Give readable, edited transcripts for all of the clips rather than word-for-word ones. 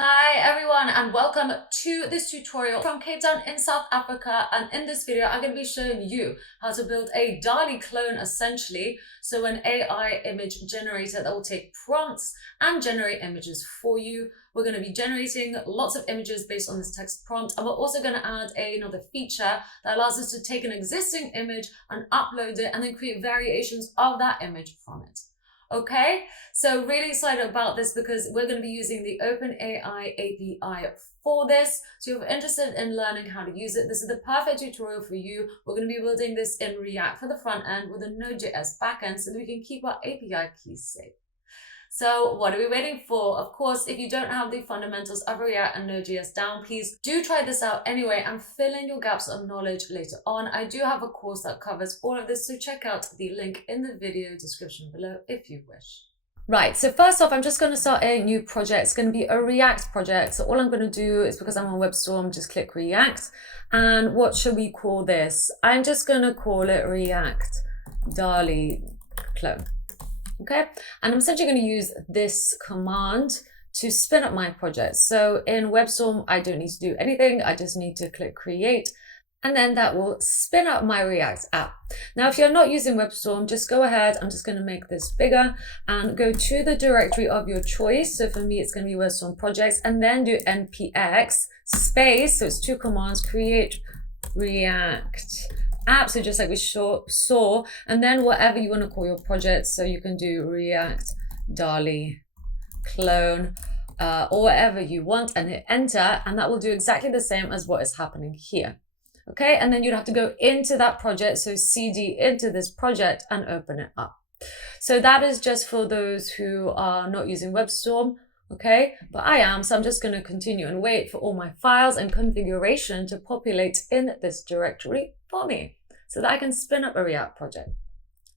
Hi everyone and welcome to this tutorial from Cape Town in South Africa, and in this video I'm going to be showing you how to build a DALL-E clone, essentially, so an AI image generator that will take prompts and generate images for you. We're going to be generating lots of images based on this text prompt, and we're also going to add another feature that allows us to take an existing image and upload it and then create variations of that image from it. Okay, so really excited about this because we're going to be using the OpenAI API for this. So if you're interested in learning how to use it, this is the perfect tutorial for you. We're going to be building this in React for the front end with a Node.js backend so that we can keep our API keys safe. So what are we waiting for? Of course, if you don't have the fundamentals of React and Node.js down, please do try this out anyway and fill in your gaps of knowledge later on. I do have a course that covers all of this, so check out the link in the video description below if you wish. Right, so first off, I'm just going to start a new project. It's going to be a React project. So all I'm going to do is, because I'm on WebStorm, just click React. And what should we call this? I'm just going to call it React DALL-E clone. Okay, and I'm essentially going to use this command to spin up my project. So in WebStorm, I don't need to do anything. I just need to click create, and then that will spin up my React app. Now, if you're not using WebStorm, just go ahead. I'm just going to make this bigger and go to the directory of your choice. So for me, it's going to be WebStorm projects, and then do npx space. So it's two commands: create React app, so just like we saw, and then whatever you want to call your project. So you can do React DALL-E clone or whatever you want, and hit enter, and that will do exactly the same as what is happening here. Okay, and then you'd have to go into that project, so cd into this project and open it up. So that is just for those who are not using WebStorm. Okay, but I am, so I'm just going to continue and wait for all my files and configuration to populate in this directory for me, so that I can spin up a React project.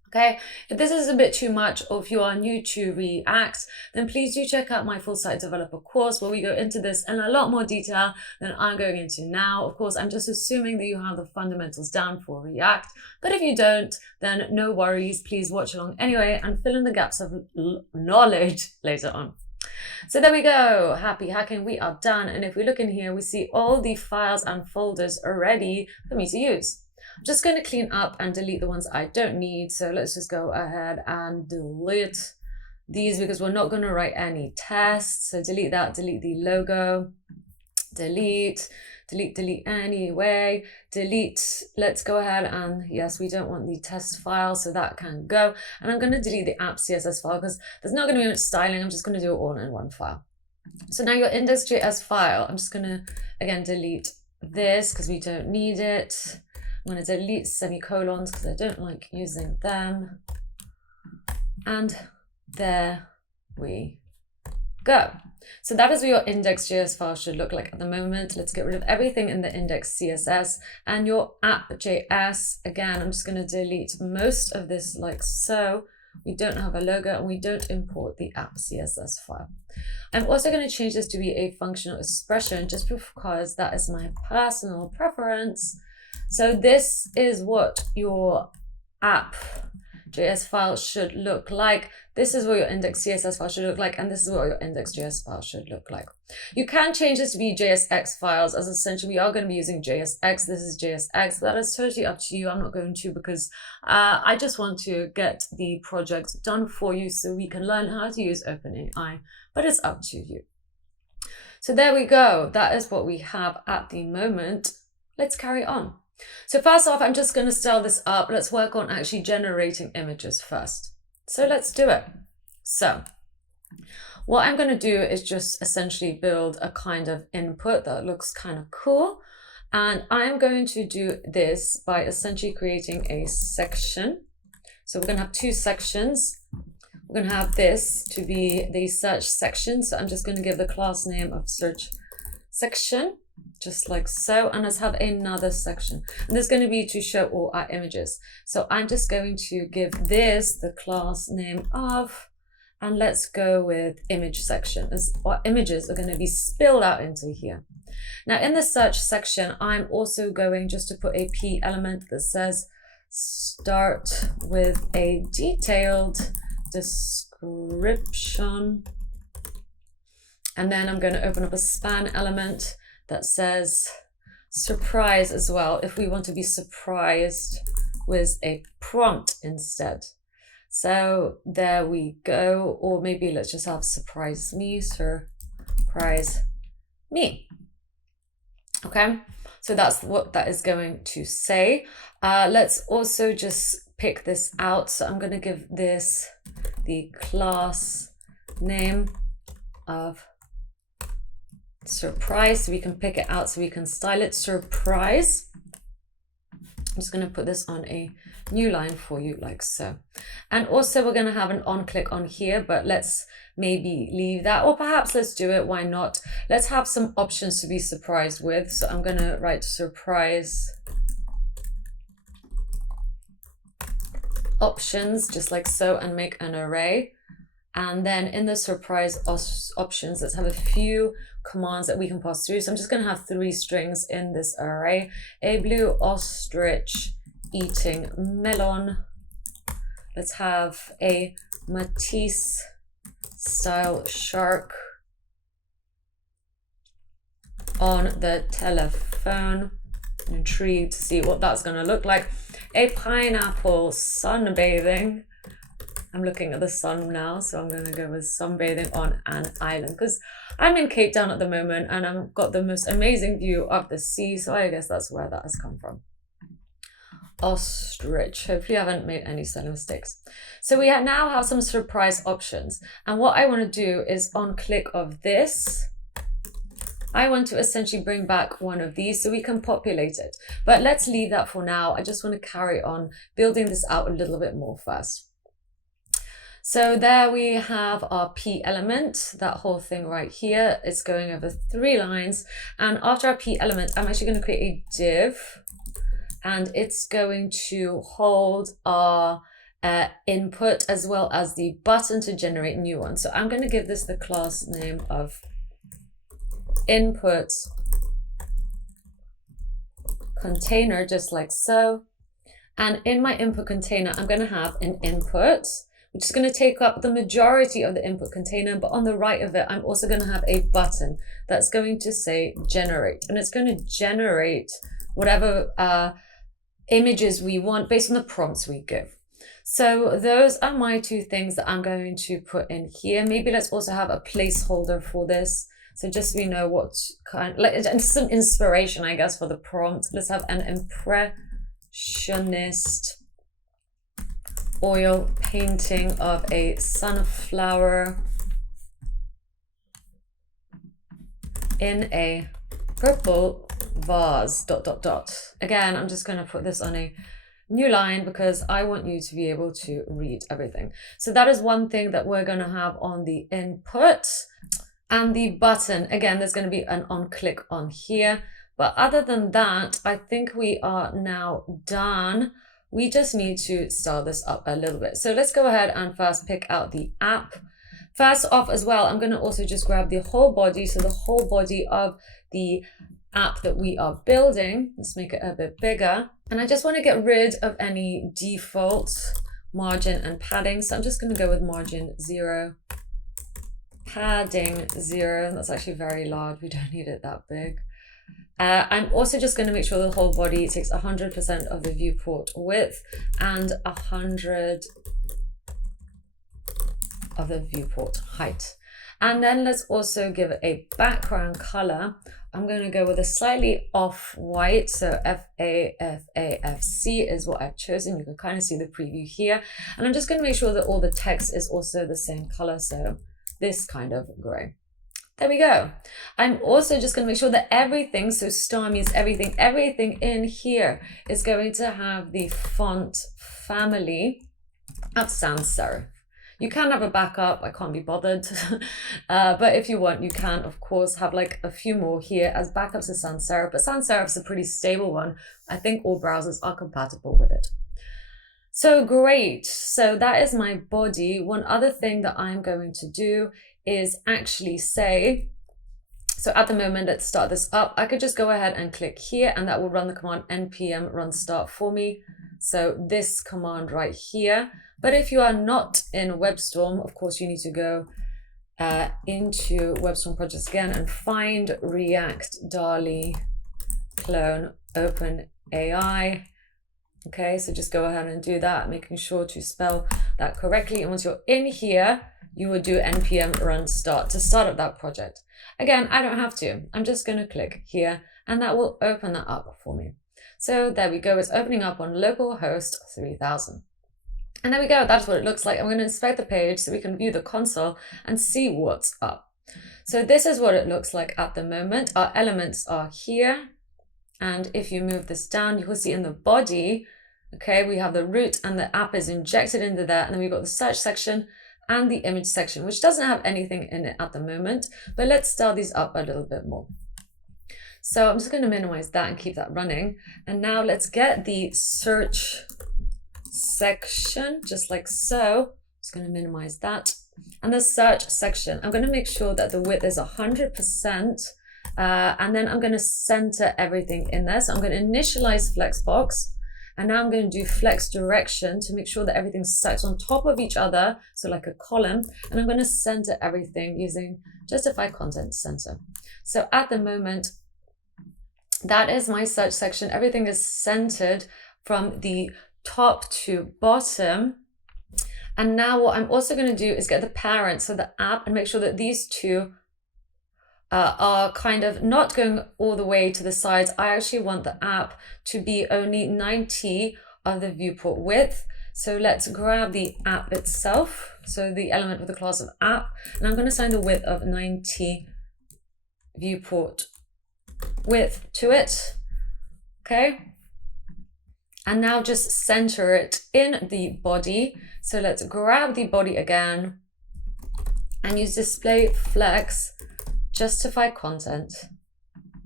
Okay, if this is a bit too much, or if you are new to React, then please do check out my full site developer course, where we go into this in a lot more detail than I'm going into now. Of course, I'm just assuming that you have the fundamentals down for React, but if you don't, then no worries. Please watch along anyway and fill in the gaps of knowledge later on. So there we go, happy hacking, we are done. And if we look in here, we see all the files and folders are ready for me to use. I'm just going to clean up and delete the ones I don't need. So let's just go ahead and delete these, because we're not going to write any tests. So delete that, delete the logo, delete anyway, delete. Let's go ahead and, yes, we don't want the test file, so that can go. And I'm going to delete the app CSS file because there's not going to be much styling. I'm just going to do it all in one file. So now your index.js file, I'm just going to, again, delete this because we don't need it. I'm going to delete semicolons because I don't like using them. And there we go. So that is what your index.js file should look like at the moment. Let's get rid of everything in the index CSS and your app.js. Again, I'm just going to delete most of this like so. We don't have a logo and we don't import the app CSS file. I'm also going to change this to be a functional expression just because that is my personal preference. So this is what your app.js file should look like. This is what your index CSS file should look like, and this is what your index.js file should look like. You can change this to be JSX files, as essentially we are going to be using JSX. This is JSX. That is totally up to you. I'm not going to, because I just want to get the project done for you so we can learn how to use OpenAI, but it's up to you. So there we go. That is what we have at the moment. Let's carry on. So first off, I'm just going to style this up. Let's work on actually generating images first. So let's do it. So what I'm going to do is just essentially build a kind of input that looks kind of cool. And I'm going to do this by essentially creating a section. So we're going to have two sections. We're going to have this to be the search section. So I'm just going to give the class name of search section, just like so, and let's have another section, and there's going to be to show all our images. So I'm just going to give this the class name of, and let's go with image section, as our images are going to be spilled out into here. Now in the search section, I'm also going just to put a p element that says start with a detailed description And then I'm going to open up a span element that says surprise as well, if we want to be surprised with a prompt instead. So there we go. Or maybe let's just have surprise me. Okay, so that's what that is going to say. Let's also just pick this out. So I'm going to give this the class name of surprise, so we can pick it out, so we can style it surprise. I'm just going to put this on a new line for you like so. And also we're going to have an on click on here, but let's maybe leave that, or perhaps let's do it. Why not? Let's have some options to be surprised with. So I'm going to write surprise options just like so and make an array. And then in the surprise options, let's have a few commands that we can pass through. So I'm just going to have 3 strings in this array. A blue ostrich eating melon. Let's have a Matisse style shark on the telephone. I'm intrigued to see what that's going to look like. A pineapple sunbathing. I'm looking at the sun now, so I'm going to go with sunbathing on an island because I'm in Cape Town at the moment and I've got the most amazing view of the sea. So I guess that's where that has come from. Ostrich. Hopefully I haven't made any spelling mistakes. So we now have some surprise options. And what I want to do is on click of this, I want to essentially bring back one of these so we can populate it. But let's leave that for now. I just want to carry on building this out a little bit more first. So there we have our P element, that whole thing right here. It's going over 3 lines. And after our P element, I'm actually going to create a div. And it's going to hold our input as well as the button to generate new ones. So I'm going to give this the class name of input container, just like so. And in my input container, I'm going to have an input, which is going to take up the majority of the input container. But on the right of it, I'm also going to have a button that's going to say generate. And it's going to generate whatever images we want based on the prompts we give. So those are my 2 things that I'm going to put in here. Maybe let's also have a placeholder for this. So just so we know what kind, and some inspiration, I guess, for the prompt. Let's have an impressionist oil painting of a sunflower in a purple vase, ... Again, I'm just going to put this on a new line because I want you to be able to read everything. So that is one thing that we're going to have on the input. And the button, again, there's going to be an on click on here. But other than that, I think we are now done. We just need to style this up a little bit. So let's go ahead and first pick out the app. First off as well, I'm going to also just grab the whole body. So the whole body of the app that we are building. Let's make it a bit bigger. And I just want to get rid of any default margin and padding. So I'm just going to go with margin 0, padding 0. That's actually very large. We don't need it that big. I'm also just going to make sure the whole body takes 100% of the viewport width and 100 of the viewport height. And then let's also give it a background color. I'm going to go with a slightly off-white. So FAFAFC is what I've chosen. You can kind of see the preview here. And I'm just going to make sure that all the text is also the same color. So this kind of gray. There we go. I'm also just going to make sure that everything, so star means everything, everything in here is going to have the font family of sans serif. You can have a backup, I can't be bothered. But if you want, you can, of course, have like a few more here as backups to sans serif. But sans serif is a pretty stable one. I think all browsers are compatible with it. So great. So that is my body. One other thing that I'm going to do is actually say, so at the moment, let's start this up. I could just go ahead and click here and that will run the command npm run start for me. So this command right here. But if you are not in WebStorm, of course, you need to go into WebStorm projects again and find React DALI clone OpenAI. Okay, so just go ahead and do that, making sure to spell that correctly. And once you're in here, you will do npm run start to start up that project. Again, I don't have to. I'm just going to click here and that will open that up for me. So there we go. It's opening up on localhost 3000. And there we go. That's what it looks like. I'm going to inspect the page so we can view the console and see what's up. So this is what it looks like at the moment. Our elements are here. And if you move this down, you will see in the body, okay, we have the root and the app is injected into there. And then we've got the search section and the image section, which doesn't have anything in it at the moment. But let's style these up a little bit more. So I'm just going to minimize that and keep that running. And now let's get the search section, just like so. Just going to minimize that. And the search section, I'm going to make sure that the width is 100%. And then I'm going to center everything in there. So I'm going to initialize Flexbox. And now I'm going to do flex direction to make sure that everything stacks on top of each other. So like a column. And I'm going to center everything using justify content center. So at the moment, that is my search section. Everything is centered from the top to bottom. And now what I'm also going to do is get the parent, so the app, and make sure that these two are kind of not going all the way to the sides. I actually want the app to be only 90 of the viewport width. So let's grab the app itself. So the element with the class of app, and I'm going to assign the width of 90 viewport width to it. Okay. And now just center it in the body. So let's grab the body again and use display flex, justify content,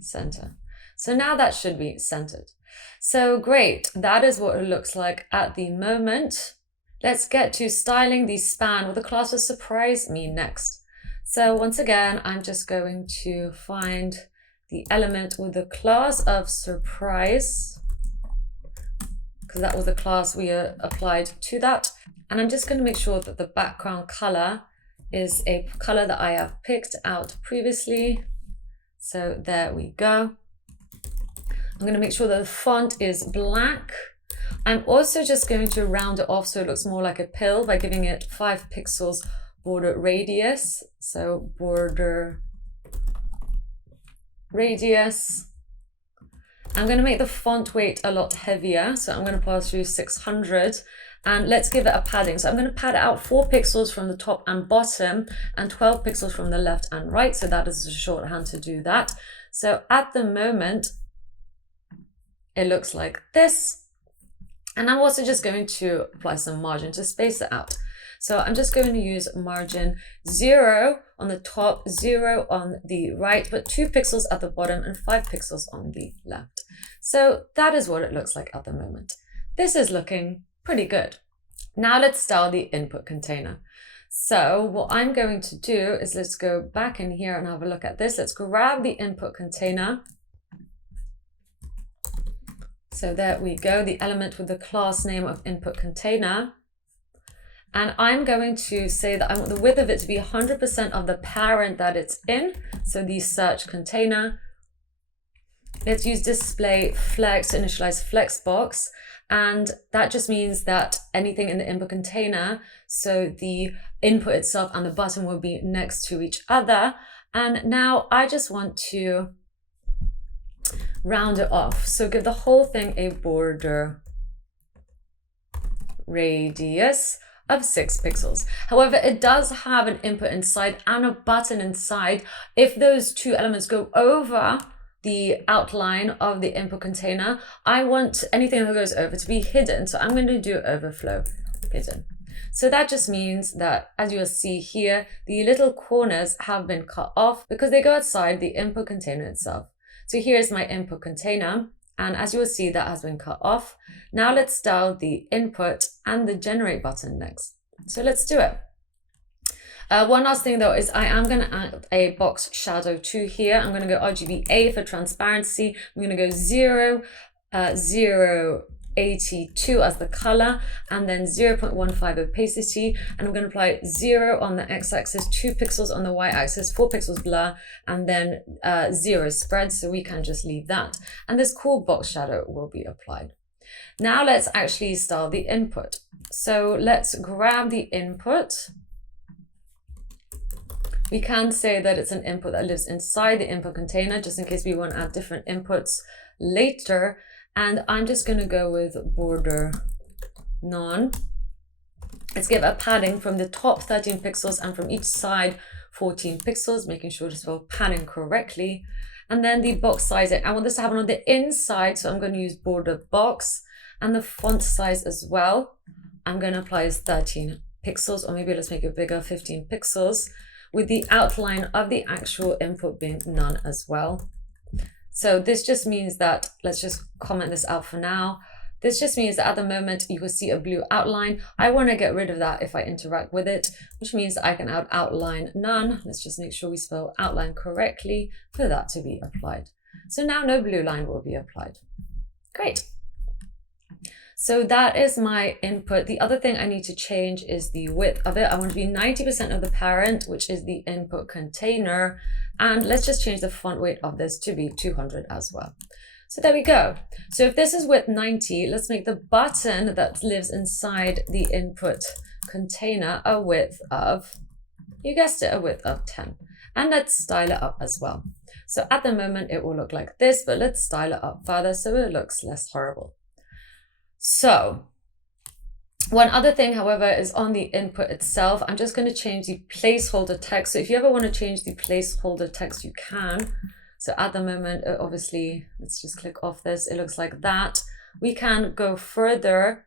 center. So now that should be centered. So great, that is what it looks like at the moment. Let's get to styling the span with the class of surprise me next. So once again, I'm just going to find the element with the class of surprise, because that was the class we applied to that. And I'm just going to make sure that the background color is a color that I have picked out previously. So there we go. I'm going to make sure that the font is black. I'm also just going to round it off so it looks more like a pill by giving it 5 pixels border radius. So border radius. I'm going to make the font weight a lot heavier. So I'm going to pass through 600. And let's give it a padding. So I'm going to pad it out 4 pixels from the top and bottom and 12 pixels from the left and right. So that is a shorthand to do that. So at the moment, it looks like this. And I'm also just going to apply some margin to space it out. So I'm just going to use margin 0 on the top, 0 on the right, but 2 pixels at the bottom and 5 pixels on the left. So that is what it looks like at the moment. This is looking pretty good. Now let's style the input container. So what I'm going to do is let's go back in here and have a look at this. Let's grab the input container. So there we go, the element with the class name of input container. And I'm going to say that I want the width of it to be 100% of the parent that it's in. So the search container. Let's use display flex to initialize Flexbox. And that just means that anything in the input container, so the input itself and the button will be next to each other. And now I just want to round it off. So give the whole thing a border radius of 6 pixels. However, it does have an input inside and a button inside. If those two elements go over the outline of the input container, I want anything that goes over to be hidden. So I'm going to do overflow hidden. So that just means that, as you'll see here, the little corners have been cut off because they go outside the input container itself. So here's my input container. And as you will see, that has been cut off. Now let's style the input and the generate button next. So let's do it. One last thing though is I am going to add a box shadow to here. I'm going to go RGBA for transparency. I'm going to go 0, 0, 82 as the color, and then 0.15 opacity, and I'm going to apply 0 on the x-axis, 2 pixels on the y-axis, 4 pixels blur, and then 0 spread, so we can just leave that. And this cool box shadow will be applied. Now let's actually style the input. So let's grab the input. We can say that it's an input that lives inside the input container, just in case we want to add different inputs later. And I'm just going to go with border none. Let's give a padding from the top 13 pixels and from each side 14 pixels, making sure to spell padding correctly. And then the box sizing, I want this to happen on the inside, so I'm going to use border box. And the font size as well, I'm going to apply as 13 pixels, or maybe let's make it bigger, 15 pixels, with the outline of the actual input being none as well. So this just means that, let's just comment this out for now. This just means that at the moment you will see a blue outline. I want to get rid of that if I interact with it, which means I can add outline none. Let's just make sure we spell outline correctly for that to be applied. So now no blue line will be applied. Great. So that is my input. The other thing I need to change is the width of it. I want to be 90% of the parent, which is the input container. And let's just change the font weight of this to be 200 as well. So there we go. So if this is width 90, let's make the button that lives inside the input container a width of, you guessed it, a width of 10. And let's style it up as well. So at the moment it will look like this, but let's style it up further so it looks less horrible. So one other thing, however, is on the input itself. I'm just going to change the placeholder text. So if you ever want to change the placeholder text, you can. So at the moment, obviously, let's just click off this. It looks like that. We can go further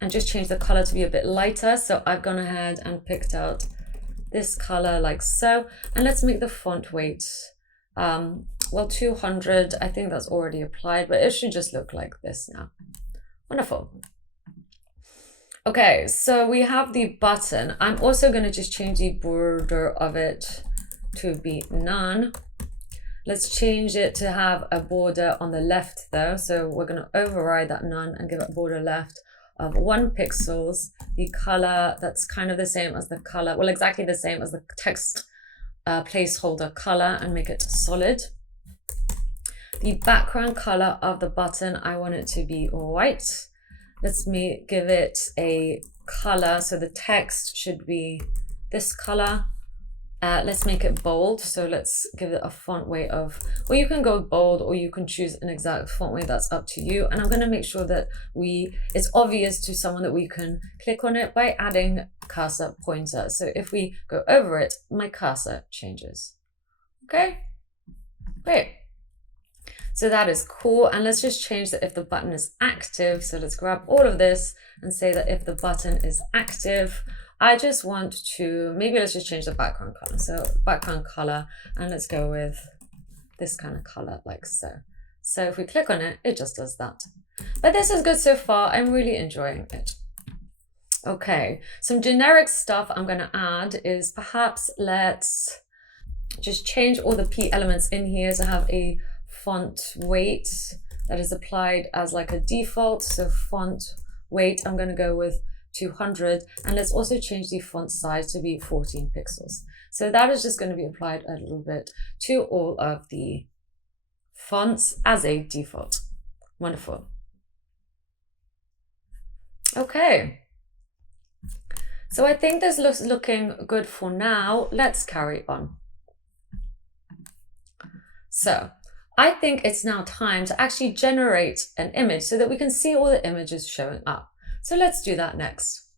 and just change the color to be a bit lighter. So I've gone ahead and picked out this color like so. And let's make the font weight, well, 200. I think that's already applied, but it should just look like this now. Wonderful. Okay, so we have the button. I'm also going to just change the border of it to be none. Let's change it to have a border on the left though. So we're going to override that none and give it border left of 1 pixels. The color that's kind of the same as the color, well, exactly the same as the text placeholder color, and make it solid. The background color of the button, I want it to be white. Let's give it a color. So the text should be this color. Let's make it bold. So let's give it a font weight of, well, you can go bold or you can choose an exact font weight, that's up to you. And I'm going to make sure that it's obvious to someone that we can click on it by adding cursor pointer. So if we go over it, my cursor changes. Okay, great. So that is cool. And let's just change that if the button is active. So let's grab all of this and say that if the button is active, I just want to, maybe let's just change the background color. So background color, and let's go with this kind of color like so. So if we click on it, it just does that. But this is good so far. I'm really enjoying it. Okay, some generic stuff I'm going to add is perhaps let's just change all the P elements in here to have a font weight that is applied as like a default. So font weight, I'm going to go with 200, and let's also change the font size to be 14 pixels. So that is just going to be applied a little bit to all of the fonts as a default. Wonderful. Okay. So I think this looks looking good for now. Let's carry on. So I think it's now time to actually generate an image so that we can see all the images showing up. So let's do that next.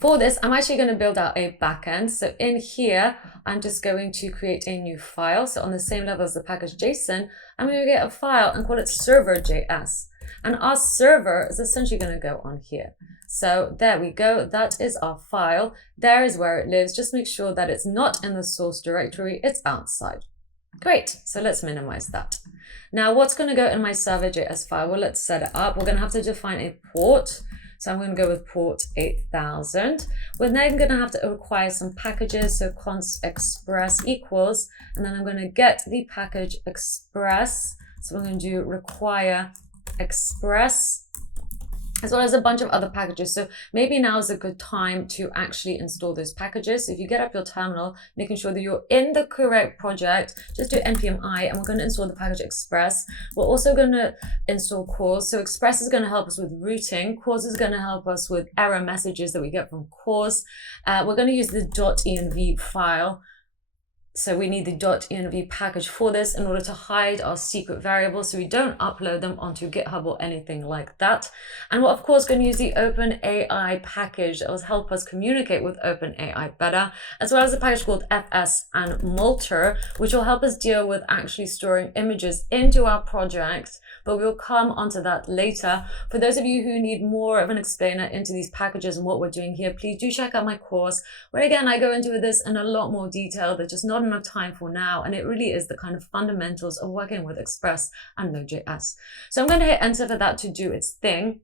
For this, I'm actually going to build out a backend. So in here, I'm just going to create a new file. So on the same level as the package JSON, I'm going to get a file and call it server.js. And our server is essentially going to go on here. So there we go. That is our file. There is where it lives. Just make sure that it's not in the source directory. It's outside. Great. So let's minimize that. Now what's going to go in my server.js file? Well, let's set it up. We're going to have to define a port. So I'm going to go with port 8000. We're then going to have to require some packages. So const express equals, and then I'm going to get the package express. So I'm going to do require express as well as a bunch of other packages. So maybe now is a good time to actually install those packages. So if you get up your terminal, making sure that you're in the correct project, just do npm I, and we're going to install the package Express. We're also going to install cause. So Express is going to help us with routing. Cause is going to help us with error messages that we get from cause. We're going to use the .env file. So we need the .env package for this in order to hide our secret variables so we don't upload them onto GitHub or anything like that. And we're of course going to use the OpenAI package that will help us communicate with OpenAI better, as well as a package called FS and Multer, which will help us deal with actually storing images into our project, but we'll come onto that later. For those of you who need more of an explainer into these packages and what we're doing here, please do check out my course, where again I go into this in a lot more detail. There's just not enough time for now, and it really is the kind of fundamentals of working with Express and Node.js. So I'm going to hit enter for that to do its thing,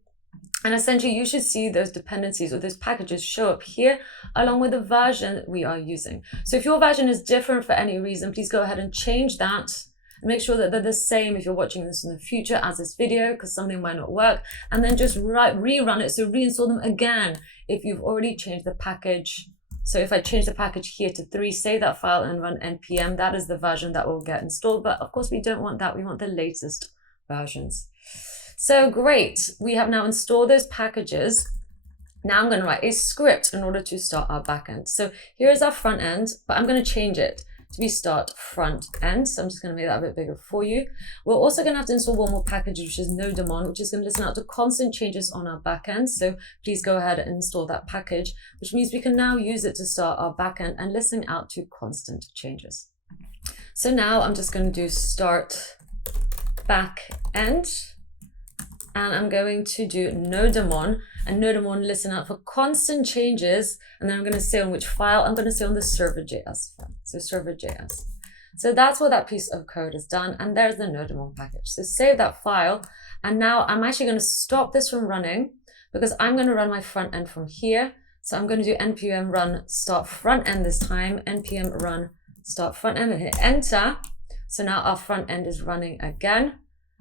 and essentially you should see those dependencies or those packages show up here along with the version we are using. So if your version is different for any reason, please go ahead and change that. Make sure that they're the same if you're watching this in the future as this video, because something might not work, and then just rerun it. So reinstall them again if you've already changed the package. So if I change the package here to 3, save that file and run npm, that is the version that will get installed. But of course we don't want that, we want the latest versions. So great, we have now installed those packages. Now I'm going to write a script in order to start our backend. So here is our front end, but I'm going to change it to be start front end. So I'm just going to make that a bit bigger for you. We're also going to have to install one more package, which is Nodemon, which is going to listen out to constant changes on our backend. So please go ahead and install that package, which means we can now use it to start our backend and listen out to constant changes. So now I'm just going to do start backend, and I'm going to do Nodemon, and Nodemon listen out for constant changes, and then I'm going to say on which file. I'm going to say on the server.js file, so server.js. So that's what that piece of code has done, and there's the Nodemon package. So save that file, and now I'm actually going to stop this from running because I'm going to run my front end from here. So I'm going to do npm run start front end this time, npm run start front end, and hit enter. So now our front end is running again,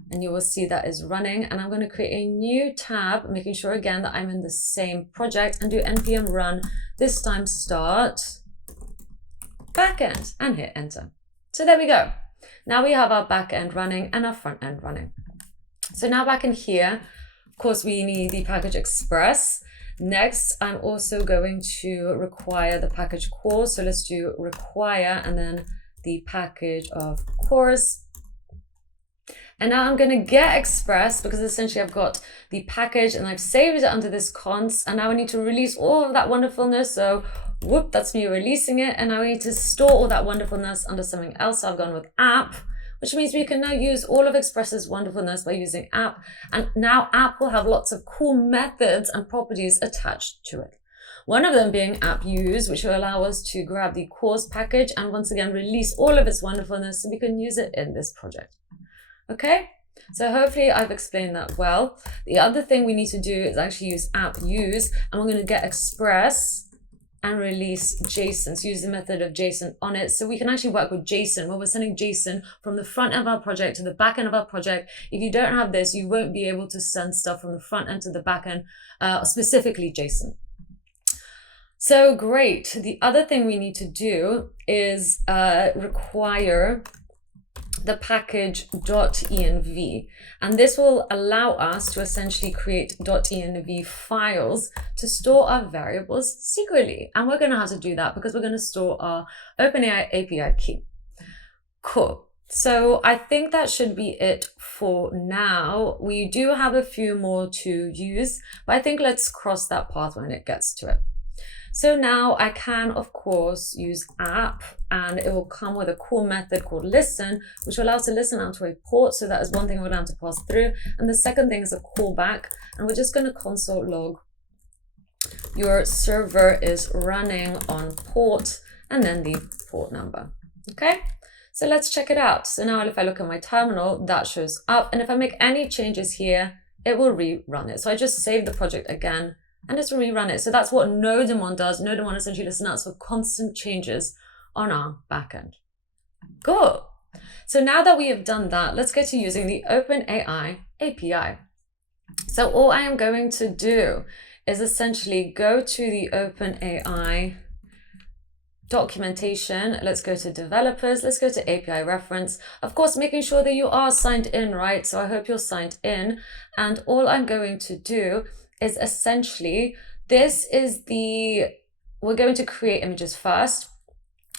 and you will see that is running. And I'm going to create a new tab, making sure again that I'm in the same project, and do npm run, this time start backend, and hit enter. So there we go. Now we have our backend running and our front end running. So now back in here, of course, we need the package Express. Next, I'm also going to require the package core. So let's do require and then the package of cores. And now I'm going to get Express because essentially I've got the package and I've saved it under this const, and now I need to release all of that wonderfulness. So whoop, that's me releasing it. And now I need to store all that wonderfulness under something else. So I've gone with app, which means we can now use all of Express's wonderfulness by using app. And now app will have lots of cool methods and properties attached to it. One of them being app use, which will allow us to grab the cores package and once again release all of its wonderfulness so we can use it in this project. Okay, so hopefully I've explained that well. The other thing we need to do is actually use app use, and we're going to get Express and release JSON. So use the method of JSON on it. So we can actually work with JSON where we're sending JSON from the front end of our project to the back end of our project. If you don't have this, you won't be able to send stuff from the front end to the back end, specifically JSON. So great. The other thing we need to do is require the package .env, and this will allow us to essentially create .env files to store our variables secretly, and we're going to have to do that because we're going to store our OpenAI API key. Cool. So I think that should be it for now. We do have a few more to use, but I think let's cross that path when it gets to it. So now I can, of course, use app, and it will come with a cool method called listen, which will allow us to listen out to a port. So that is one thing we're going to pass through. And the second thing is a callback, and we're just going to console log your server is running on port and then the port number. Okay, so let's check it out. So now if I look at my terminal, that shows up, and if I make any changes here, it will rerun it. So I just saved the project again, and it's rerun it. So that's what Nodemon does. Nodemon essentially listens out for constant changes on our backend. Cool. So now that we have done that, let's get to using the OpenAI API. So all I am going to do is essentially go to the OpenAI documentation. Let's go to developers. Let's go to API reference. Of course, making sure that you are signed in, right? So I hope you're signed in. And all I'm going to do is essentially, we're going to create images first.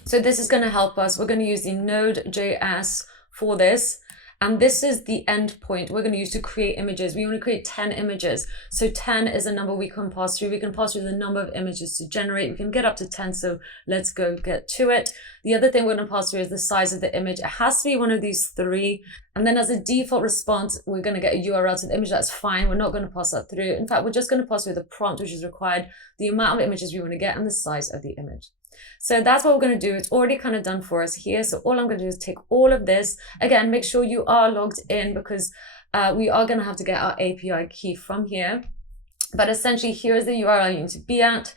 So this is going to help us. We're going to use the Node.js for this. And this is the endpoint we're going to use to create images. We want to create 10 images. So 10 is a number we can pass through. We can pass through the number of images to generate. We can get up to 10. So let's go get to it. The other thing we're going to pass through is the size of the image. It has to be one of these three. And then as a default response, we're going to get a URL to the image. That's fine. We're not going to pass that through. In fact, we're just going to pass through the prompt, which is required, the amount of images we want to get, and the size of the image. So that's what we're going to do. It's already kind of done for us here. So all I'm going to do is take all of this. Again, make sure you are logged in, because we are going to have to get our API key from here. But essentially, here is the URL you need to be at.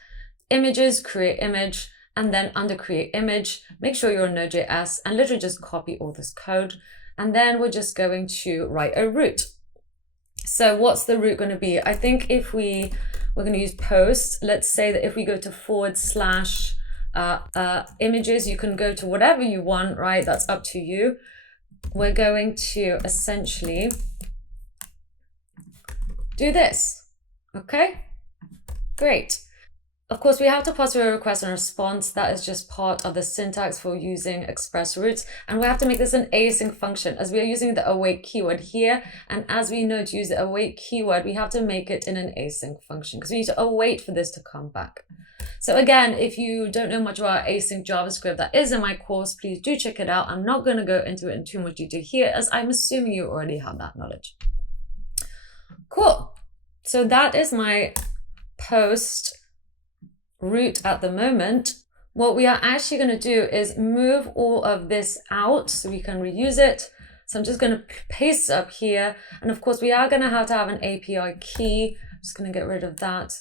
Images, create image, and then under create image, make sure you're on Node.js and literally just copy all this code. And then we're just going to write a route. So what's the route going to be? I think if we're going to use post, let's say that if we go to / images, you can go to whatever you want, right? That's up to you. We're going to essentially do this. Okay, great. Of course, we have to pass through a request and response. That is just part of the syntax for using express routes. And we have to make this an async function, as we are using the await keyword here. And as we know, to use the await keyword, we have to make it in an async function, because we need to await for this to come back. So again, if you don't know much about async JavaScript, that is in my course, please do check it out. I'm not going to go into it in too much detail here, as I'm assuming you already have that knowledge. Cool. So that is my post route at the moment. What we are actually going to do is move all of this out so we can reuse it. So I'm just going to paste it up here. And of course, we are going to have an API key. I'm just going to get rid of that.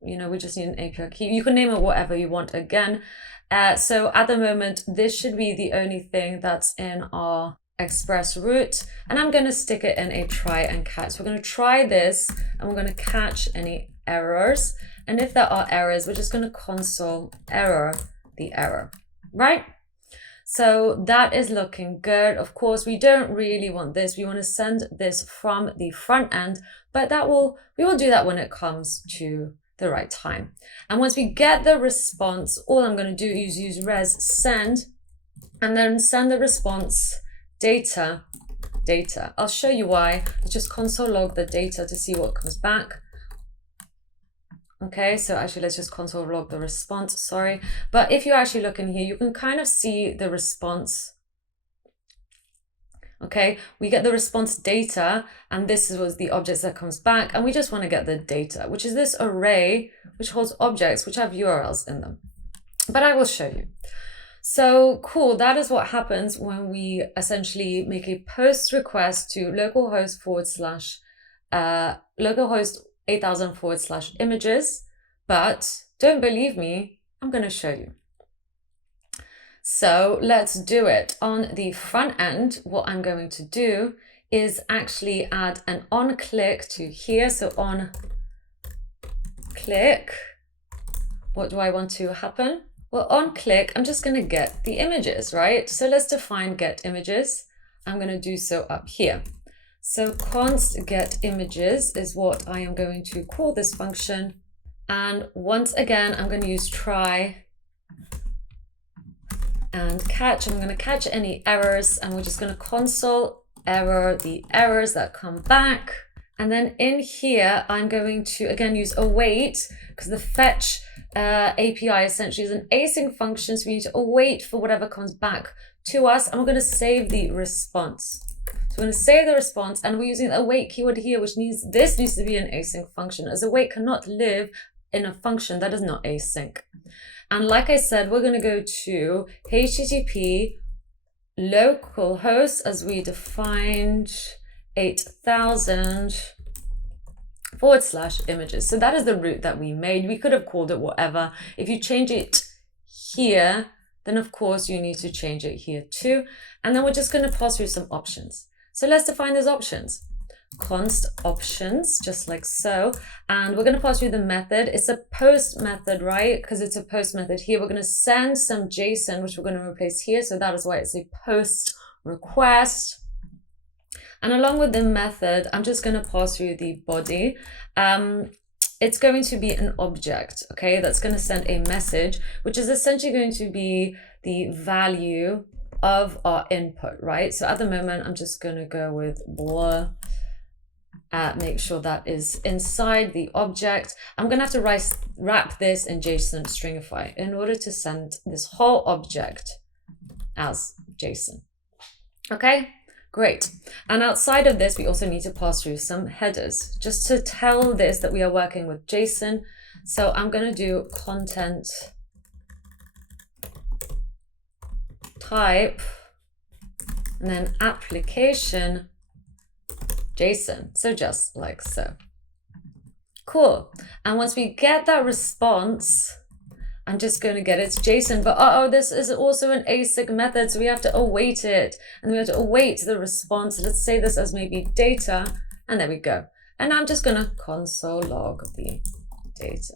You know, we just need an API key. You can name it whatever you want again. So at the moment, this should be the only thing that's in our express route. And I'm going to stick it in a try and catch. So we're going to try this and we're going to catch any errors. And if there are errors, we're just going to console error the error, right? So that is looking good. Of course, we don't really want this. We want to send this from the front end, but we will do that when it comes to the right time. And once we get the response, all I'm going to do is use res send and then send the response data. I'll show you why. Let's just console log the data to see what comes back. Okay, so actually let's just console log the response, sorry. But if you actually look in here, you can kind of see the response. Okay, we get the response data, and this was the objects that comes back, and we just want to get the data, which is this array, which holds objects, which have URLs in them. But I will show you. So cool, that is what happens when we essentially make a post request to localhost localhost 8000 / images, but don't believe me, I'm going to show you. So let's do it. On the front end, what I'm going to do is actually add an on click to here. So on click, what do I want to happen? Well, on click, I'm just going to get the images, right? So let's define get images. I'm going to do so up here. So const get images is what I am going to call this function. And once again, I'm going to use try and catch. I'm going to catch any errors, and we're just going to console error the errors that come back. And then in here, I'm going to again use await, because the fetch API essentially is an async function. So we need to await for whatever comes back to us. And we're going to save the response. So we're going to save the response, and we're using the await keyword here, which means this needs to be an async function, as await cannot live in a function that is not async. And like I said, we're going to go to HTTP localhost, as we defined 8000 / images. So that is the route that we made. We could have called it whatever. If you change it here, then of course you need to change it here too. And then we're just going to pass through some options. So let's define those options. const options, just like so. And we're going to pass through the method. It's a post method, right? Because it's a post method here. We're going to send some JSON, which we're going to replace here. So that is why it's a post request. And along with the method, I'm just going to pass through the body. It's going to be an object, okay, that's going to send a message, which is essentially going to be the value of our input, right? So at the moment, I'm just going to go with blah, make sure that is inside the object. I'm going to have to wrap this in JSON stringify in order to send this whole object as JSON. Okay, great. And outside of this, we also need to pass through some headers just to tell this that we are working with JSON. So I'm going to do content type and then application JSON. So just like so. Cool. And once we get that response, I'm just going to get its JSON, but this is also an async method, so we have to await it, and we have to await the response. Let's say this as maybe data, and there we go. And I'm just going to console log the data.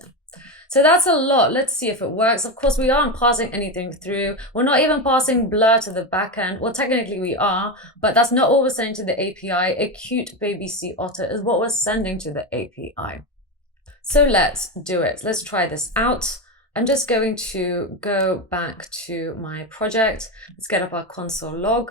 So that's a lot. Let's see if it works. Of course, we aren't passing anything through. We're not even passing blur to the backend. Well, technically we are, but that's not what we're sending to the API. A cute baby sea otter is what we're sending to the API. So let's do it. Let's try this out. I'm just going to go back to my project. Let's get up our console log.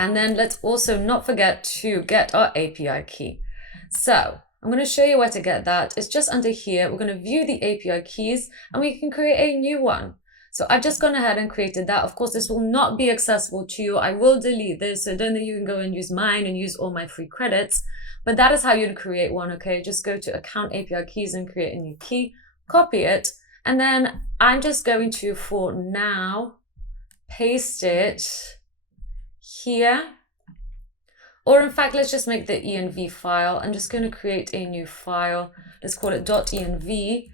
And then let's also not forget to get our API key. So I'm going to show you where to get that. It's just under here. We're going to view the API keys and we can create a new one. So I've just gone ahead and created that. Of course, this will not be accessible to you. I will delete this. So don't think you can go and use mine and use all my free credits. But that is how you'd create one, okay? Just go to account API keys and create a new key, copy it. And then I'm just going to, for now, paste it here. Or in fact, let's just make the env file. I'm just going to create a new file. Let's call it .env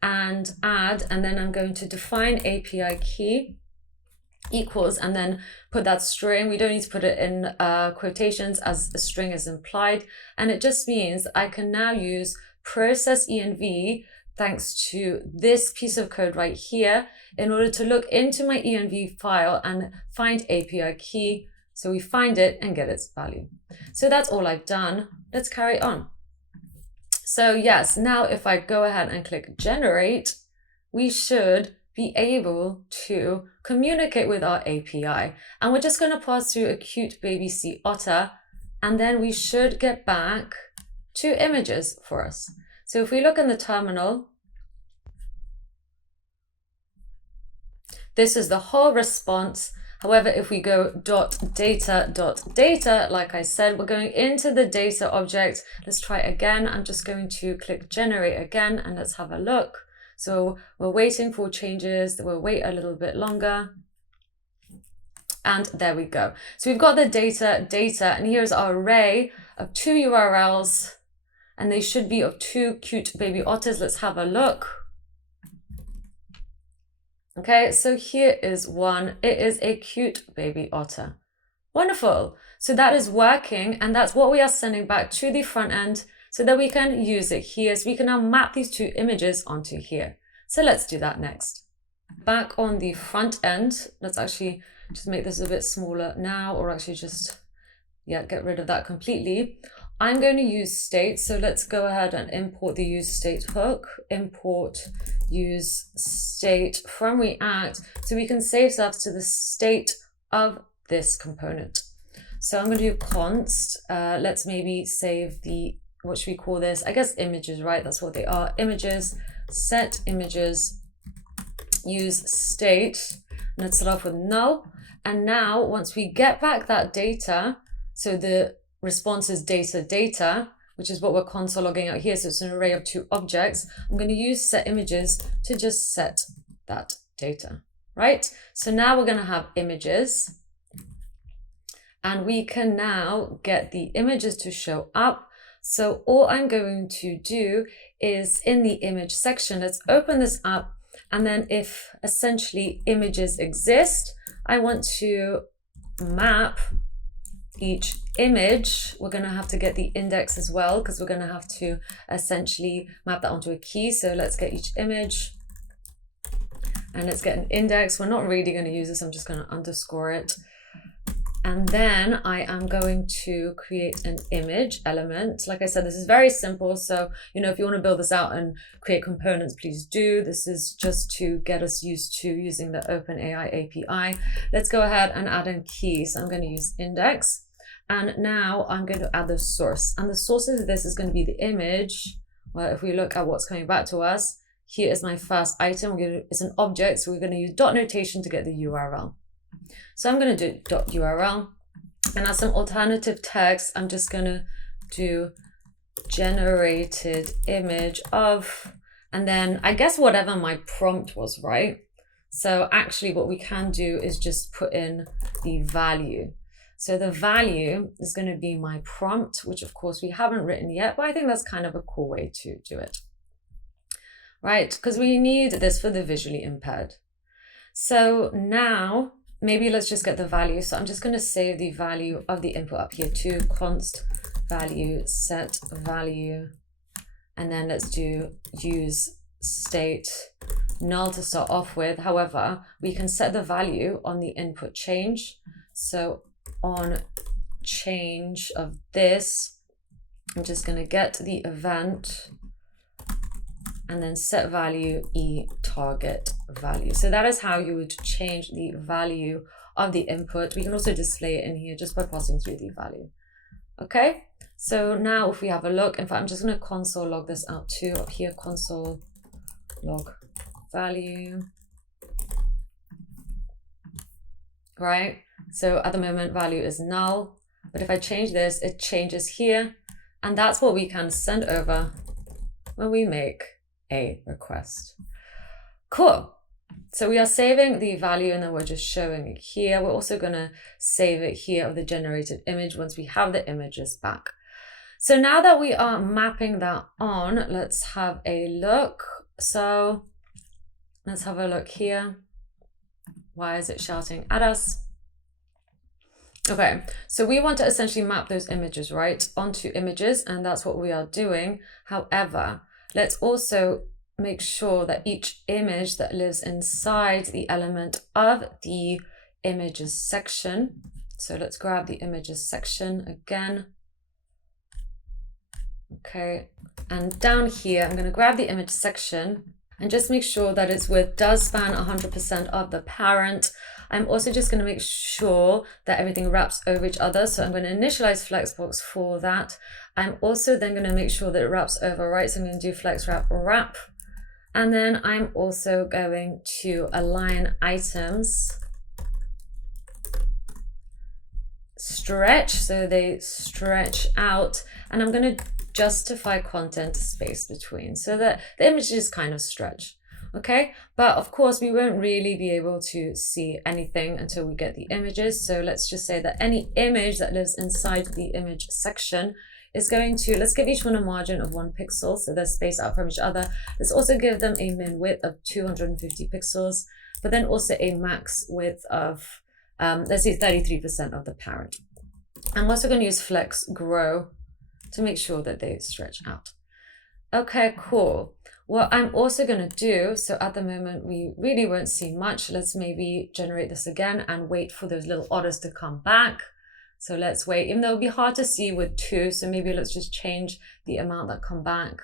and add, and then I'm going to define API key equals, and then put that string. We don't need to put it in quotations as the string is implied. And it just means I can now use process env thanks to this piece of code right here in order to look into my env file and find API key. So we find it and get its value. So that's all I've done. Let's carry on. So yes, now if I go ahead and click generate, we should be able to communicate with our API. And we're just going to pass through a cute baby sea otter, and then we should get back 2 images for us. So if we look in the terminal, this is the whole response. However, if we go .data, like I said, we're going into the data object. Let's try again. I'm just going to click generate again, and let's have a look. So we're waiting for changes. We'll wait a little bit longer. And there we go. So we've got the data, and here's our array of 2 URLs, and they should be of 2 cute baby otters. Let's have a look. Okay, so here is one. It is a cute baby otter. Wonderful. So that is working, and that's what we are sending back to the front end so that we can use it here. So we can now map these 2 images onto here. So let's do that next. Back on the front end, let's actually just make this a bit smaller now, or actually just, get rid of that completely. I'm going to use state. So let's go ahead and import the use state hook, import use state from React, so we can save stuff to the state of this component. So I'm going to do const, let's maybe save the, what should we call this? I guess images, right? That's what they are. Images, set images, use state. Let's start off with null. And now once we get back that data, so the response is data, which is what we're console logging out here. So it's an array of 2 objects. I'm going to use set images to just set that data, right? So now we're going to have images, and we can now get the images to show up. So all I'm going to do is in the image section, let's open this up. And then if essentially images exist, I want to map each image, we're going to have to get the index as well, because we're going to have to essentially map that onto a key. So let's get each image and let's get an index. We're not really going to use this. I'm just going to underscore it. And then I am going to create an image element. Like I said, this is very simple. So, you know, if you want to build this out and create components, please do. This is just to get us used to using the OpenAI API. Let's go ahead and add in key. So I'm going to use index. And now I'm going to add the source. And the source of this is going to be the image. Well, if we look at what's coming back to us, here is my first item. It's an object. So we're going to use dot notation to get the URL. So I'm going to do .url, and as some alternative text, I'm just going to do generated image of, and then I guess whatever my prompt was, right? So actually what we can do is just put in the value. So the value is going to be my prompt, which of course we haven't written yet, but I think that's kind of a cool way to do it, right? Because we need this for the visually impaired. So now, maybe let's just get the value. So I'm just going to save the value of the input up here to const value set value. And then let's do use state null to start off with. However, we can set the value on the input change. So on change of this, I'm just going to get the event and then set value e target value. So that is how you would change the value of the input. We can also display it in here just by passing through the value. Okay, so now if we have a look, in fact, I'm just going to console log this out too. Up here, console log value. Right, so at the moment value is null, but if I change this, it changes here, and that's what we can send over when we make a request. Cool. So we are saving the value and then we're just showing it here. We're also going to save it here of the generated image once we have the images back. So now that we are mapping that on, let's have a look. So let's have a look here. Why is it shouting at us? Okay, so we want to essentially map those images, right, onto images, and that's what we are doing. However, let's also make sure that each image that lives inside the element of the images section. So let's grab the images section again. Okay, and down here, I'm going to grab the image section and just make sure that its width does span 100% of the parent. I'm also just going to make sure that everything wraps over each other. So I'm going to initialize Flexbox for that. I'm also then going to make sure that it wraps over, right? So I'm going to do flex wrap wrap. And then I'm also going to align items stretch, so they stretch out, and I'm going to justify content space between so that the images kind of stretch. Okay, but of course we won't really be able to see anything until we get the images. So let's just say that any image that lives inside the image section is going to, let's give each one a margin of 1 pixel, so they're spaced out from each other. Let's also give them a min width of 250 pixels, but then also a max width of, let's say 33% of the parent. I'm also going to use flex grow to make sure that they stretch out. Okay, cool. What I'm also going to do, so at the moment we really won't see much. Let's maybe generate this again and wait for those little otters to come back. So let's wait, even though it'll be hard to see with 2. So maybe let's just change the amount that come back.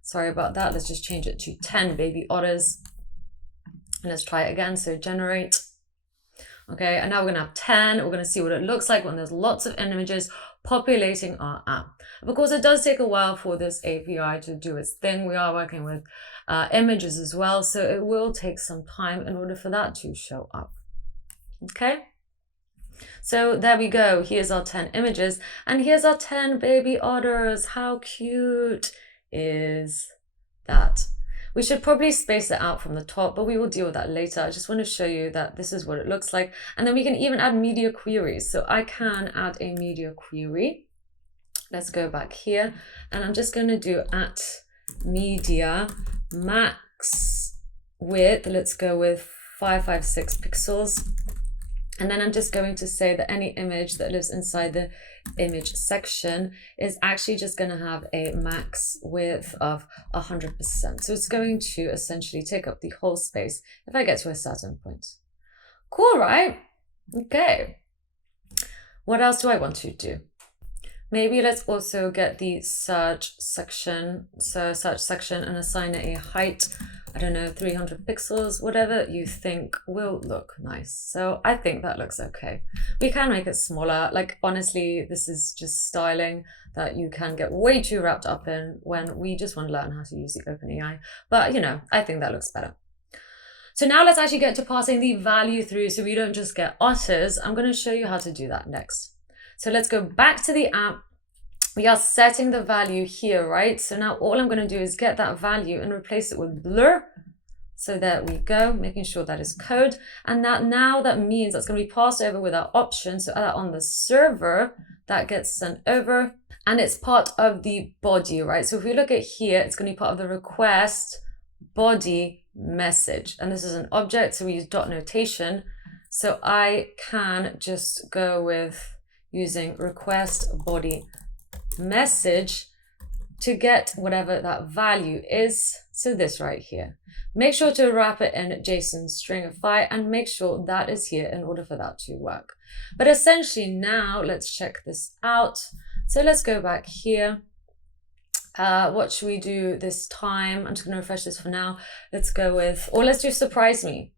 Sorry about that. Let's just change it to 10 baby otters. And let's try it again. So generate. Okay, and now we're gonna have 10. We're gonna see what it looks like when there's lots of images populating our app. Of course, it does take a while for this API to do its thing. We are working with images as well, so it will take some time in order for that to show up. Okay, so there we go. Here's our 10 images, and here's our 10 baby otters. How cute is that? We should probably space it out from the top, but we will deal with that later. I just want to show you that this is what it looks like. And then we can even add media queries. So I can add a media query. Let's go back here. And I'm just going to do at media max width. Let's go with 556 pixels. And then I'm just going to say that any image that lives inside the image section is actually just going to have a max width of 100%. So it's going to essentially take up the whole space if I get to a certain point. Cool, right? Okay. What else do I want to do? Maybe let's also get the search section. So search section and assign it a height, I don't know, 300 pixels, whatever you think will look nice. So I think that looks okay. We can make it smaller. Like, honestly, this is just styling that you can get way too wrapped up in when we just want to learn how to use the OpenAI. But, you know, I think that looks better. So now let's actually get to passing the value through so we don't just get otters. I'm going to show you how to do that next. So let's go back to the app. We are setting the value here, right? So now all I'm going to do is get that value and replace it with blur. So there we go, making sure that is code. And that means that's going to be passed over with our option. So that on the server, that gets sent over. And it's part of the body, right? So if we look at here, it's going to be part of the request body message. And this is an object, so we use dot notation. So I can just go with using request body message to get whatever that value is. So this right here. Make sure to wrap it in JSON stringify and make sure that is here in order for that to work. But essentially now let's check this out. So let's go back here. What should we do this time? I'm just going to refresh this for now. Let's go with, or let's do surprise me,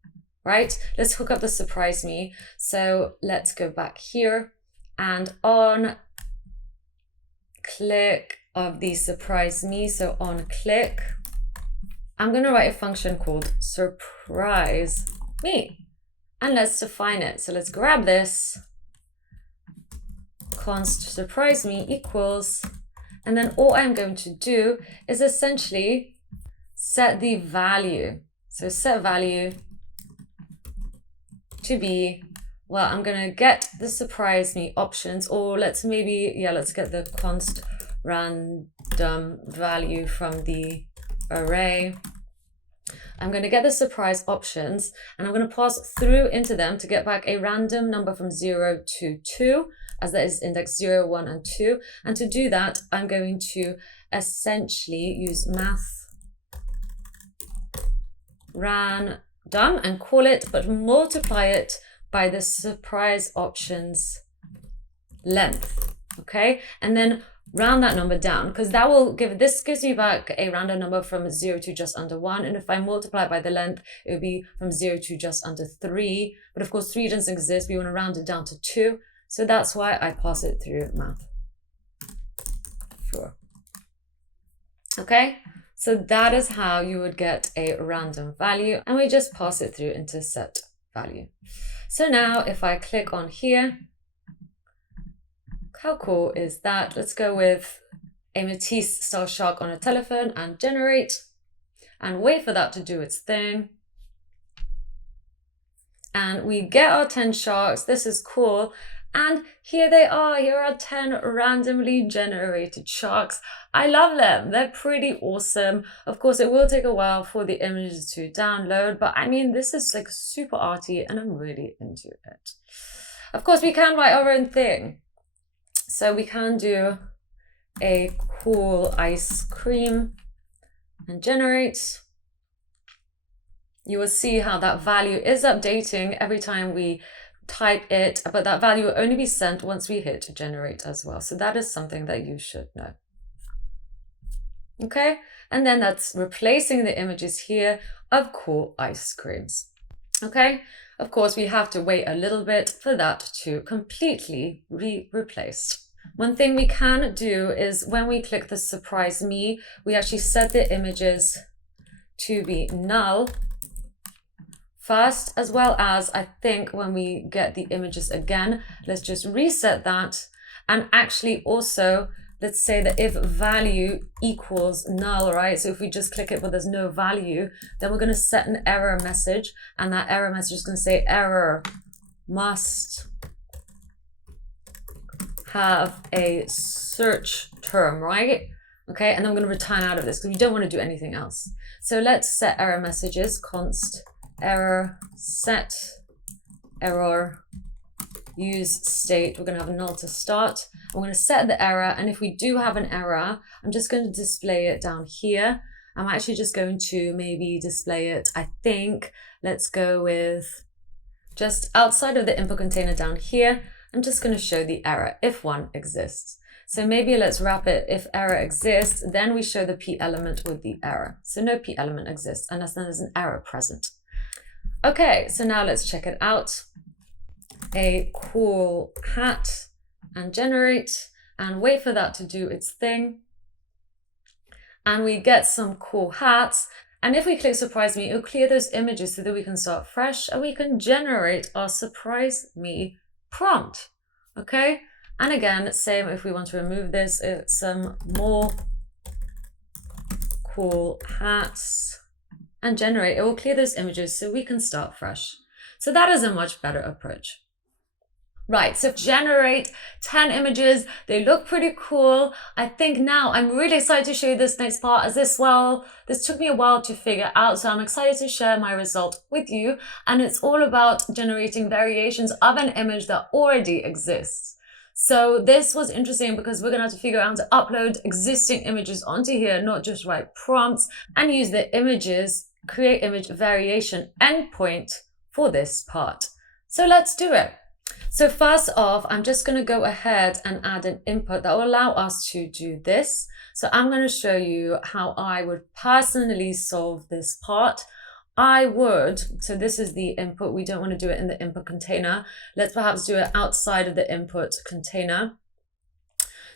right? Let's hook up the surprise me. So let's go back here. And on click of the surprise me, so on click, I'm going to write a function called surprise me. And let's define it. So let's grab this, const surprise me equals, and then all I'm going to do is essentially set the value. So set value to be, well, I'm going to get the surprise me options, or let's get the const random value from the array. I'm going to get the surprise options and I'm going to pass through into them to get back a random number from 0 to 2, as that is index 0, 1, and 2. And to do that, I'm going to essentially use math random and call it, but multiply it by the surprise options length, okay? And then round that number down, because that will this gives me back a random number from 0 to just under 1. And if I multiply it by the length, it would be from 0 to just under 3. But of course, 3 doesn't exist. We want to round it down to 2. So that's why I pass it through math. Sure. Okay, so that is how you would get a random value, and we just pass it through into set value. So now if I click on here, how cool is that? Let's go with a Matisse style shark on a telephone and generate and wait for that to do its thing. And we get our 10 sharks. This is cool. And here they are. Here are 10 randomly generated sharks. I love them. They're pretty awesome. Of course, it will take a while for the images to download, but I mean, this is like super arty and I'm really into it. Of course, we can write our own thing. So we can do a cool ice cream and generate. You will see how that value is updating every time we type it, but that value will only be sent once we hit generate as well. So that is something that you should know. Okay, and then that's replacing the images here of cool ice creams. Okay, of course, we have to wait a little bit for that to completely be replaced. One thing we can do is when we click the surprise me, we actually set the images to be null first, as well as I think when we get the images again, let's just reset that. And actually also, let's say that if value equals null, right? So if we just click it but there's no value, then we're going to set an error message. And that error message is going to say error must have a search term, right? Okay, and then I'm going to return out of this because we don't want to do anything else. So let's set error messages, const error set error use state. We're going to have a null to start. We're going to set the error. And if we do have an error, I'm just going to display it down here. I'm actually just going to maybe display it, I think, let's go with just outside of the input container down here. I'm just going to show the error if one exists. So maybe let's wrap it, if error exists, then we show the p element with the error. So no p element exists unless there's an error present. Okay, so now let's check it out. A cool hat and generate and wait for that to do its thing. And we get some cool hats. And if we click surprise me, it'll clear those images so that we can start fresh and we can generate our surprise me prompt. Okay. And again, same if we want to remove this, it's some more cool hats and generate. It will clear those images so we can start fresh. So that is a much better approach. Right, so generate 10 images. They look pretty cool. I think now I'm really excited to show you this next part as this took me a while to figure out. So I'm excited to share my result with you. And it's all about generating variations of an image that already exists. So this was interesting because we're going to have to figure out how to upload existing images onto here, not just write prompts, and use the images, create image variation endpoint for this part. So let's do it. So first off, I'm just going to go ahead and add an input that will allow us to do this. So I'm going to show you how I would personally solve this part. So this is the input. We don't want to do it in the input container. Let's perhaps do it outside of the input container.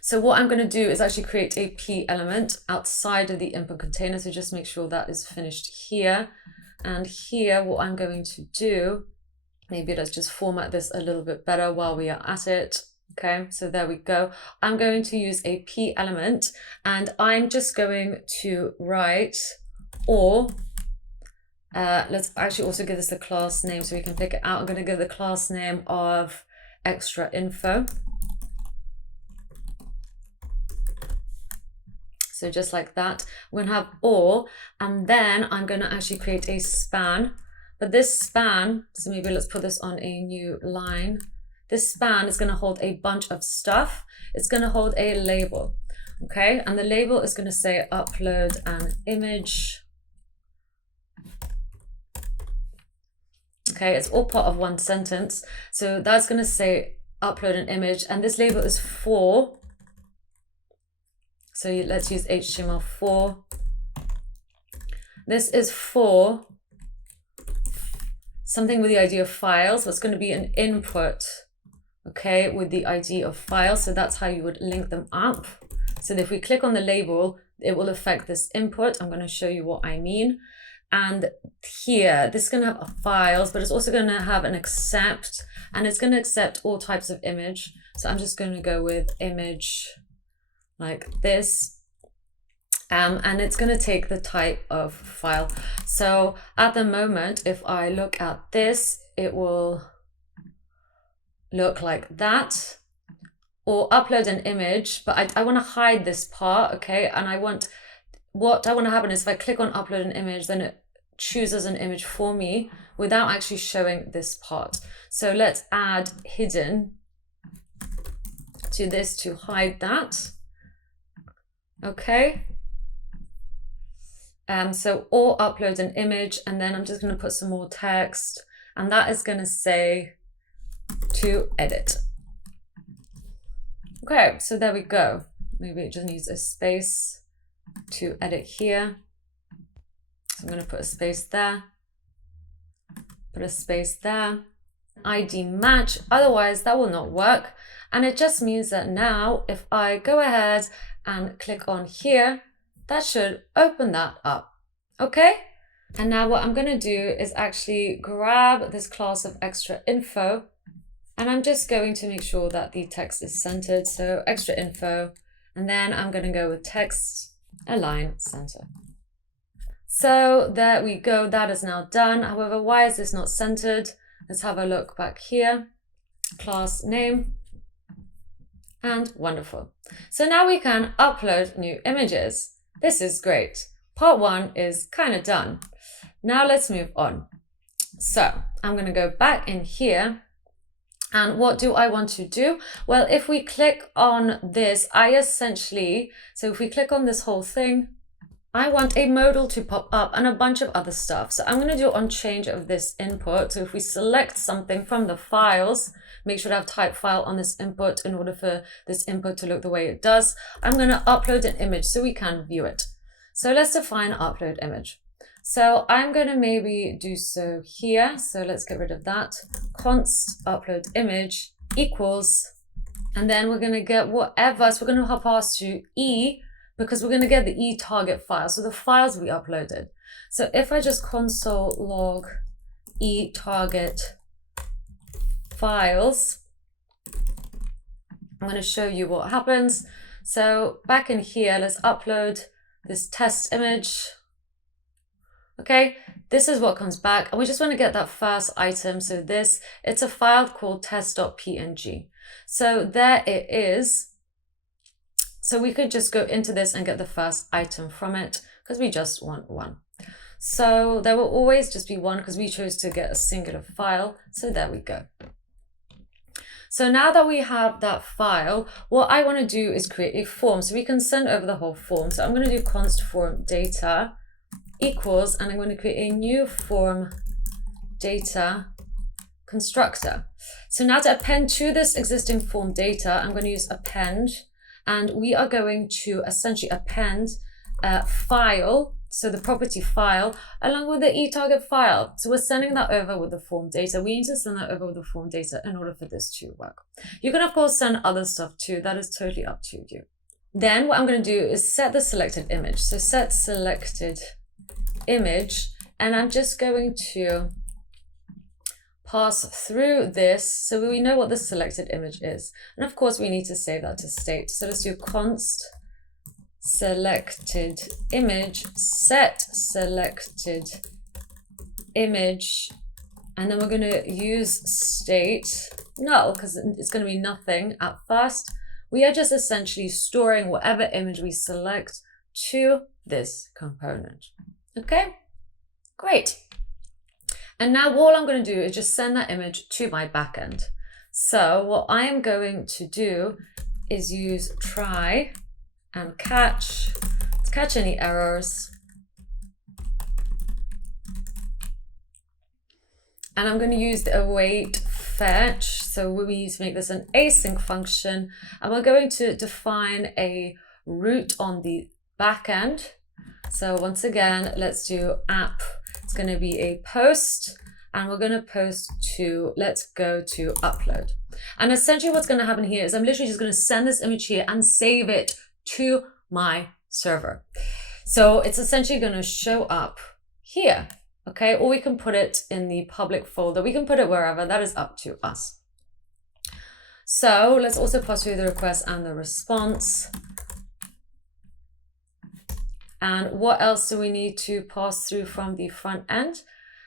So what I'm going to do is actually create a p element outside of the input container. So just make sure that is finished here. And here, what I'm going to do, maybe let's just format this a little bit better while we are at it. Okay, so there we go. I'm going to use a p element and I'm just going to write or let's actually also give this a class name so we can pick it out. I'm going to give the class name of extra info. So just like that, we're going to have or, and then I'm going to actually create a span. But this span, so maybe let's put this on a new line. This span is going to hold a bunch of stuff. It's going to hold a label. Okay, and the label is going to say upload an image. Okay, it's all part of one sentence. So that's going to say upload an image, and this label is for. So let's use HTML4. This is for something with the ID of file. So it's going to be an input, okay, with the ID of file. So that's how you would link them up. So that if we click on the label, it will affect this input. I'm going to show you what I mean. And here, this is going to have files, but it's also going to have an accept, and it's going to accept all types of image. So I'm just going to go with image like this. And it's going to take the type of file. So at the moment, if I look at this, it will look like that. Or upload an image, but I want to hide this part, okay? And what I want to happen is if I click on upload an image, then it chooses an image for me without actually showing this part. So let's add hidden to this to hide that. Okay. So or upload an image, and then I'm just going to put some more text, and that is going to say to edit. Okay, so there we go. Maybe it just needs a space to edit here. So I'm going to put a space there, put a space there, ID match, otherwise that will not work. And it just means that now if I go ahead and click on here, that should open that up, okay? And now what I'm going to do is actually grab this class of extra info, and I'm just going to make sure that the text is centered. So extra info, and then I'm going to go with text align center. So there we go, that is now done. However, why is this not centered? Let's have a look back here. Class name, and wonderful. So now we can upload new images. This is great. Part one is kind of done. Now let's move on. So I'm going to go back in here, And what do I want to do? Well, if we click on this, so if we click on this whole thing, I want a modal to pop up and a bunch of other stuff. So I'm going to do on change of this input. So if we select something from the files, make sure to have type file on this input in order for this input to look the way it does. I'm going to upload an image so we can view it. So let's define upload image. So I'm going to maybe do so here. So let's get rid of that. Const upload image equals, and then we're going to get whatever. So we're going to pass to E, because we're going to get the E target file. So the files we uploaded. So if I just console log E target files, I'm going to show you what happens. So back in here, let's upload this test image. Okay, this is what comes back. And we just want to get that first item. So it's a file called test.png. So there it is. So we could just go into this and get the first item from it because we just want one. So there will always just be one because we chose to get a singular file. So there we go. So now that we have that file, what I want to do is create a form. So we can send over the whole form. So I'm going to do const form data equals, and I'm going to create a new form data constructor. So now to append to this existing form data, I'm going to use append, and we are going to essentially append a file, so the property file, along with the eTarget file. So we're sending that over with the form data. We need to send that over with the form data in order for this to work. You can, of course, send other stuff too. That is totally up to you. Then what I'm going to do is set the selected image. So set selected image, and I'm just going to pass through this so we know what the selected image is. And of course, we need to save that to state. So let's do const selected image, set selected image, and then we're going to use state null because it's going to be nothing at first. We are just essentially storing whatever image we select to this component. Okay, great. And now all I'm going to do is just send that image to my backend. So what I am going to do is use try and catch to catch any errors. And I'm going to use the await fetch. So we need to make this an async function. And we're going to define a route on the backend. So once again, let's do app. It's going to be a post, and we're going to post to, let's go to upload. And essentially what's going to happen here is I'm literally just going to send this image here and save it to my server. So it's essentially going to show up here, okay? Or we can put it in the public folder. We can put it wherever. That is up to us. So let's also pass through the request and the response. And what else do we need to pass through from the front end?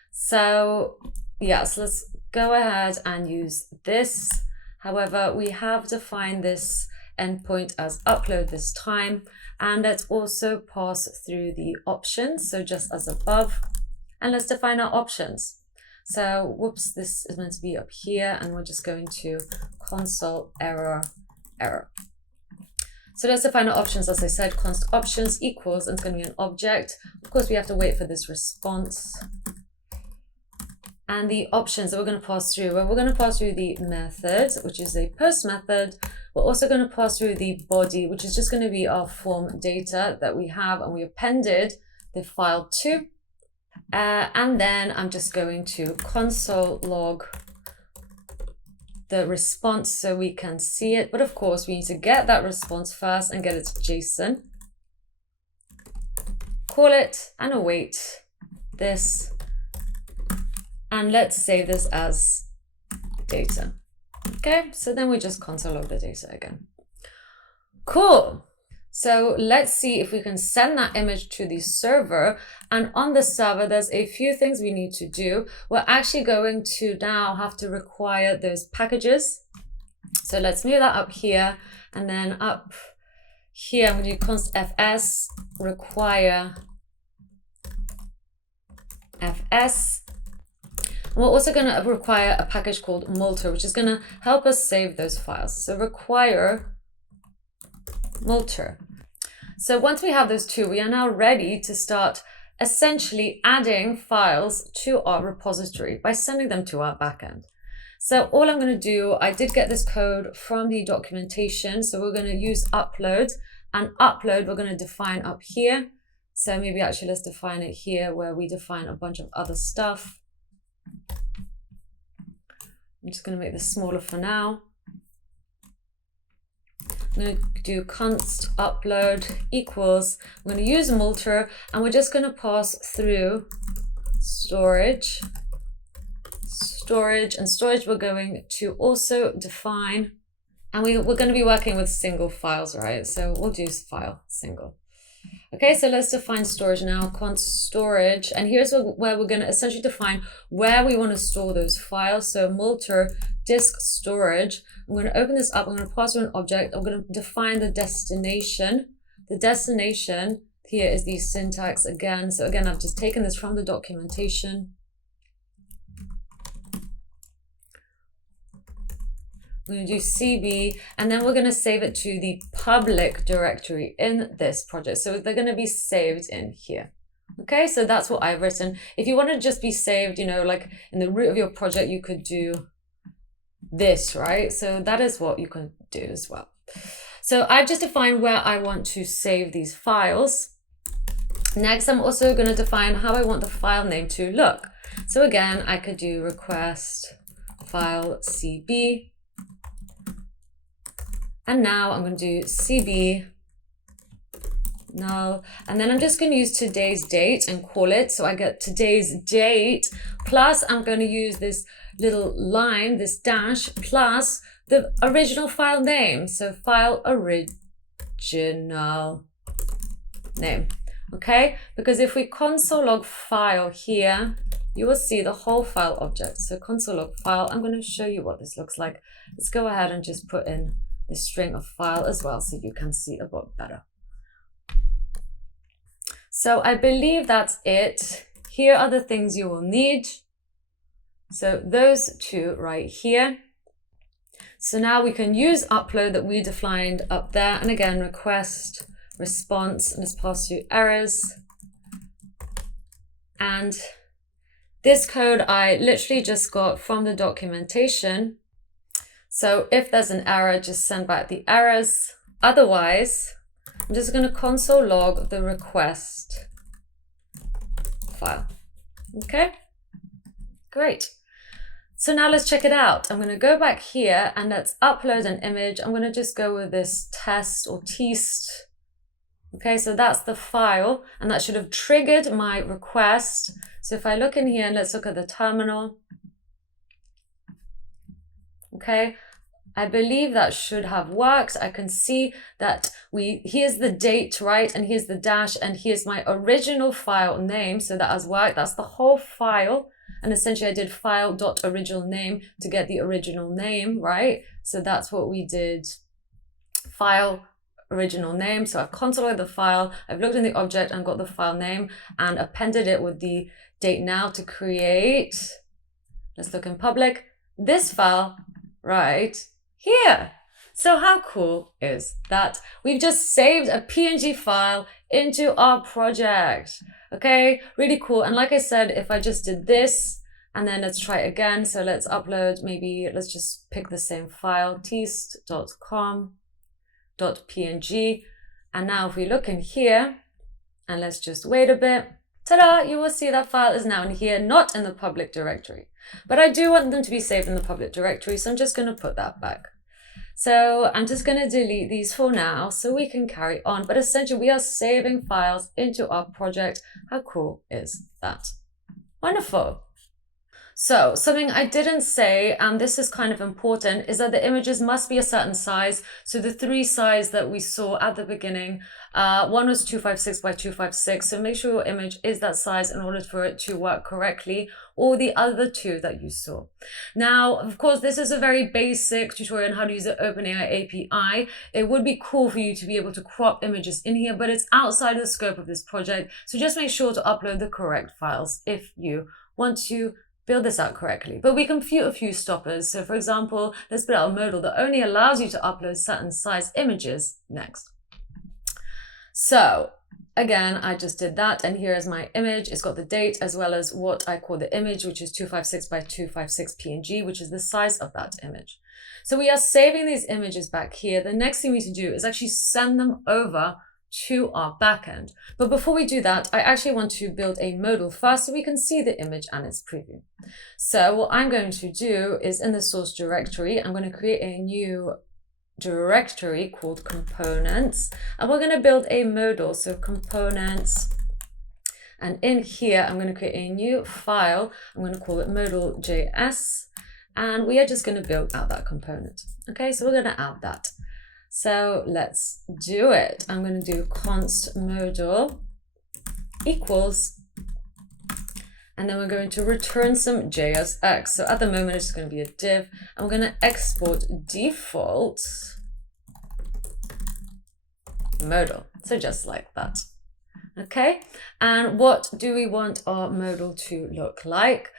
So yes, let's go ahead and use this. However, we have defined this endpoint as upload this time. And let's also pass through the options. So just as above, and let's define our options. So whoops, this is meant to be up here, and we're just going to console error. So let's define our options. As I said, const options equals, and it's going to be an object. Of course, we have to wait for this response. And the options that we're going to pass through, well, we're going to pass through the method, which is a post method. We're also going to pass through the body, which is just going to be our form data that we have, and we appended the file to. And then I'm just going to console log the response so we can see it. But of course, we need to get that response first and get it to JSON. Call it and await this. And let's save this as data. Okay, so then we just console log the data again. Cool. So let's see if we can send that image to the server. And on the server, there's a few things we need to do. We're actually going to now have to require those packages. So let's move that up here, and then up here, I'm going to do const fs require fs. And we're also going to require a package called multer, which is going to help us save those files. So require multer. So once we have those two, we are now ready to start essentially adding files to our repository by sending them to our backend. So all I'm going to do, I did get this code from the documentation. So we're going to use upload, and upload we're going to define up here. So maybe actually let's define it here where we define a bunch of other stuff. I'm just going to make this smaller for now. I'm going to do const upload equals, I'm going to use multer, and we're just going to pass through storage, and storage we're going to also define, and we're going to be working with single files, right? So we'll do file single. Okay, so let's define storage now, const storage, and here's where we're going to essentially define where we want to store those files. So multer disk storage. I'm going to open this up. I'm going to pass through an object. I'm going to define the destination. The destination here is the syntax again. So again, I've just taken this from the documentation. We're going to do CB, and then we're going to save it to the public directory in this project. So they're going to be saved in here. Okay, so that's what I've written. If you want to just be saved, you know, like in the root of your project, you could do this, right? So that is what you can do as well. So I've just defined where I want to save these files. Next, I'm also going to define how I want the file name to look. So again, I could do request file CB. And now I'm going to do CB null, and then I'm just going to use today's date and call it. So I get today's date, plus I'm going to use this little line, this dash, plus the original file name. So file original name. Okay, because if we console log file here, you will see the whole file object. So console log file, I'm going to show you what this looks like. Let's go ahead and just put in the string of file as well so you can see a bit better. So I believe that's it. Here are the things you will need. So those two right here. So now we can use upload that we defined up there. And again, request, response, and let's pass through errors. And this code I literally just got from the documentation. So if there's an error, just send back the errors. Otherwise, I'm just going to console log the request file. Okay, great. So now let's check it out. I'm going to go back here and let's upload an image. I'm going to just go with this test or teast. Okay, so that's the file, and that should have triggered my request. So if I look in here and let's look at the terminal. Okay, I believe that should have worked. I can see that here's the date, right? And here's the dash, and here's my original file name. So that has worked. That's the whole file. And essentially I did file.original name to get the original name, right? So that's what we did, file original name. So I've consolidated the file, I've looked in the object and got the file name and appended it with the date now to create, let's look in public, this file right here. So how cool is that? We've just saved a PNG file into our project. Okay, really cool. And like I said, if I just did this and then let's try it again. So let's upload, maybe let's just pick the same file, teast.com.png. And now if we look in here and let's just wait a bit, ta-da, you will see that file is now in here, not in the public directory. But I do want them to be saved in the public directory, so I'm just going to put that back. So I'm just going to delete these for now so we can carry on. But essentially, we are saving files into our project. How cool is that? Wonderful. So something I didn't say, and this is kind of important, is that the images must be a certain size. So the three sizes that we saw at the beginning, one was 256 by 256. So make sure your image is that size in order for it to work correctly, or the other two that you saw. Now, of course, this is a very basic tutorial on how to use the OpenAI API. It would be cool for you to be able to crop images in here, but it's outside of the scope of this project. So just make sure to upload the correct files if you want to build this out correctly. But we compute a few stoppers. So for example, let's put out a modal that only allows you to upload certain size images next. So again, I just did that, and here is my image. It's got the date as well as what I call the image, which is 256 by 256 PNG, which is the size of that image. So we are saving these images back here. The next thing we need to do is actually send them over to our backend. But before we do that, I actually want to build a modal first so we can see the image and its preview. So what I'm going to do is in the source directory, I'm going to create a new directory called components, and we're going to build a modal. So components, and in here I'm going to create a new file. I'm going to call it modal.js, and we are just going to build out that component. Okay, so we're going to add that. So let's do it. I'm going to do const modal equals, and then we're going to return some JSX. So at the moment, it's going to be a div, and we're going to export default modal. So just like that. Okay. And what do we want our modal to look like?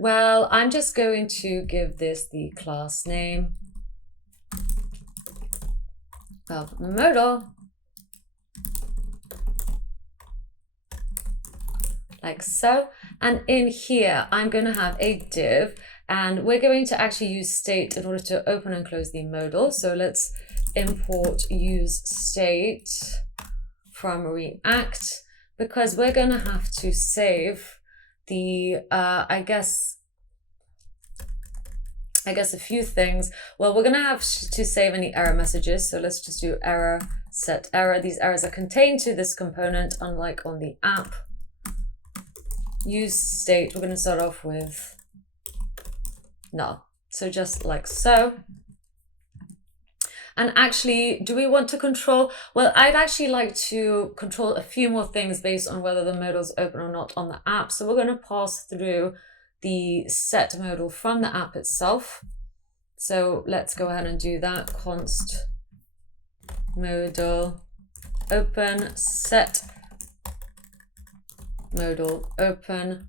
Well, I'm just going to give this the class name of modal, like so. And in here, I'm going to have a div, and we're going to actually use state in order to open and close the modal. So let's import use state from React, because we're going to have to save the, I guess a few things. Well, we're going to have to save any error messages. So let's just do error, set error. These errors are contained to this component, unlike on the app. Use state, we're going to start off with null. So just like so. And actually, do we want to control? Well, I'd actually like to control a few more things based on whether the modal is open or not on the app. So we're going to pass through the set modal from the app itself. So let's go ahead and do that. Const modal open set modal open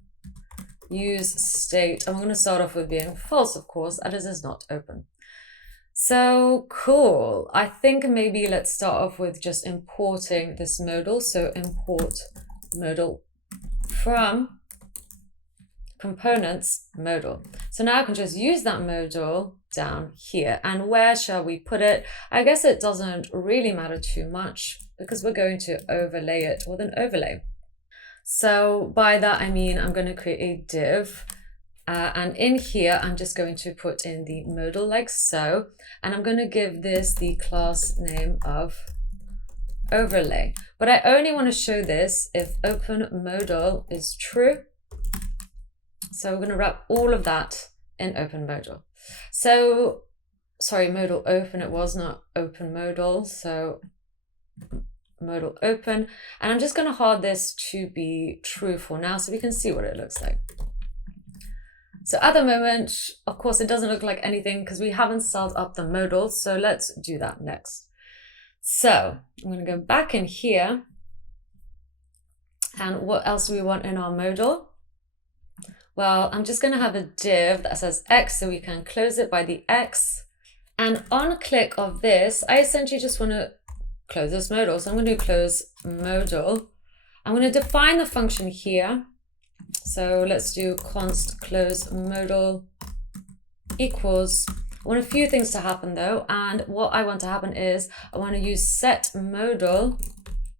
use state. And we're going to start off with being false, of course, as it is not open. So cool. I think maybe let's start off with just importing this modal. So import modal from components modal. So now I can just use that modal down here. And where shall we put it? I guess it doesn't really matter too much because we're going to overlay it with an overlay. So by that, I mean, I'm going to create a div. And in here, I'm just going to put in the modal like so. And I'm going to give this the class name of overlay. But I only want to show this if open modal is true. So we're going to wrap all of that in open modal. So, sorry, modal open, it was not open modal. So modal open. And I'm just going to hard this to be true for now so we can see what it looks like. So at the moment, of course, it doesn't look like anything because we haven't styled up the modal. So let's do that next. So I'm going to go back in here. And what else do we want in our modal? Well, I'm just going to have a div that says X so we can close it by the X. And on click of this, I essentially just want to close this modal. So I'm going to do close modal. I'm going to define the function here. So let's do const close modal equals. I want a few things to happen though. And what I want to happen is I want to use set modal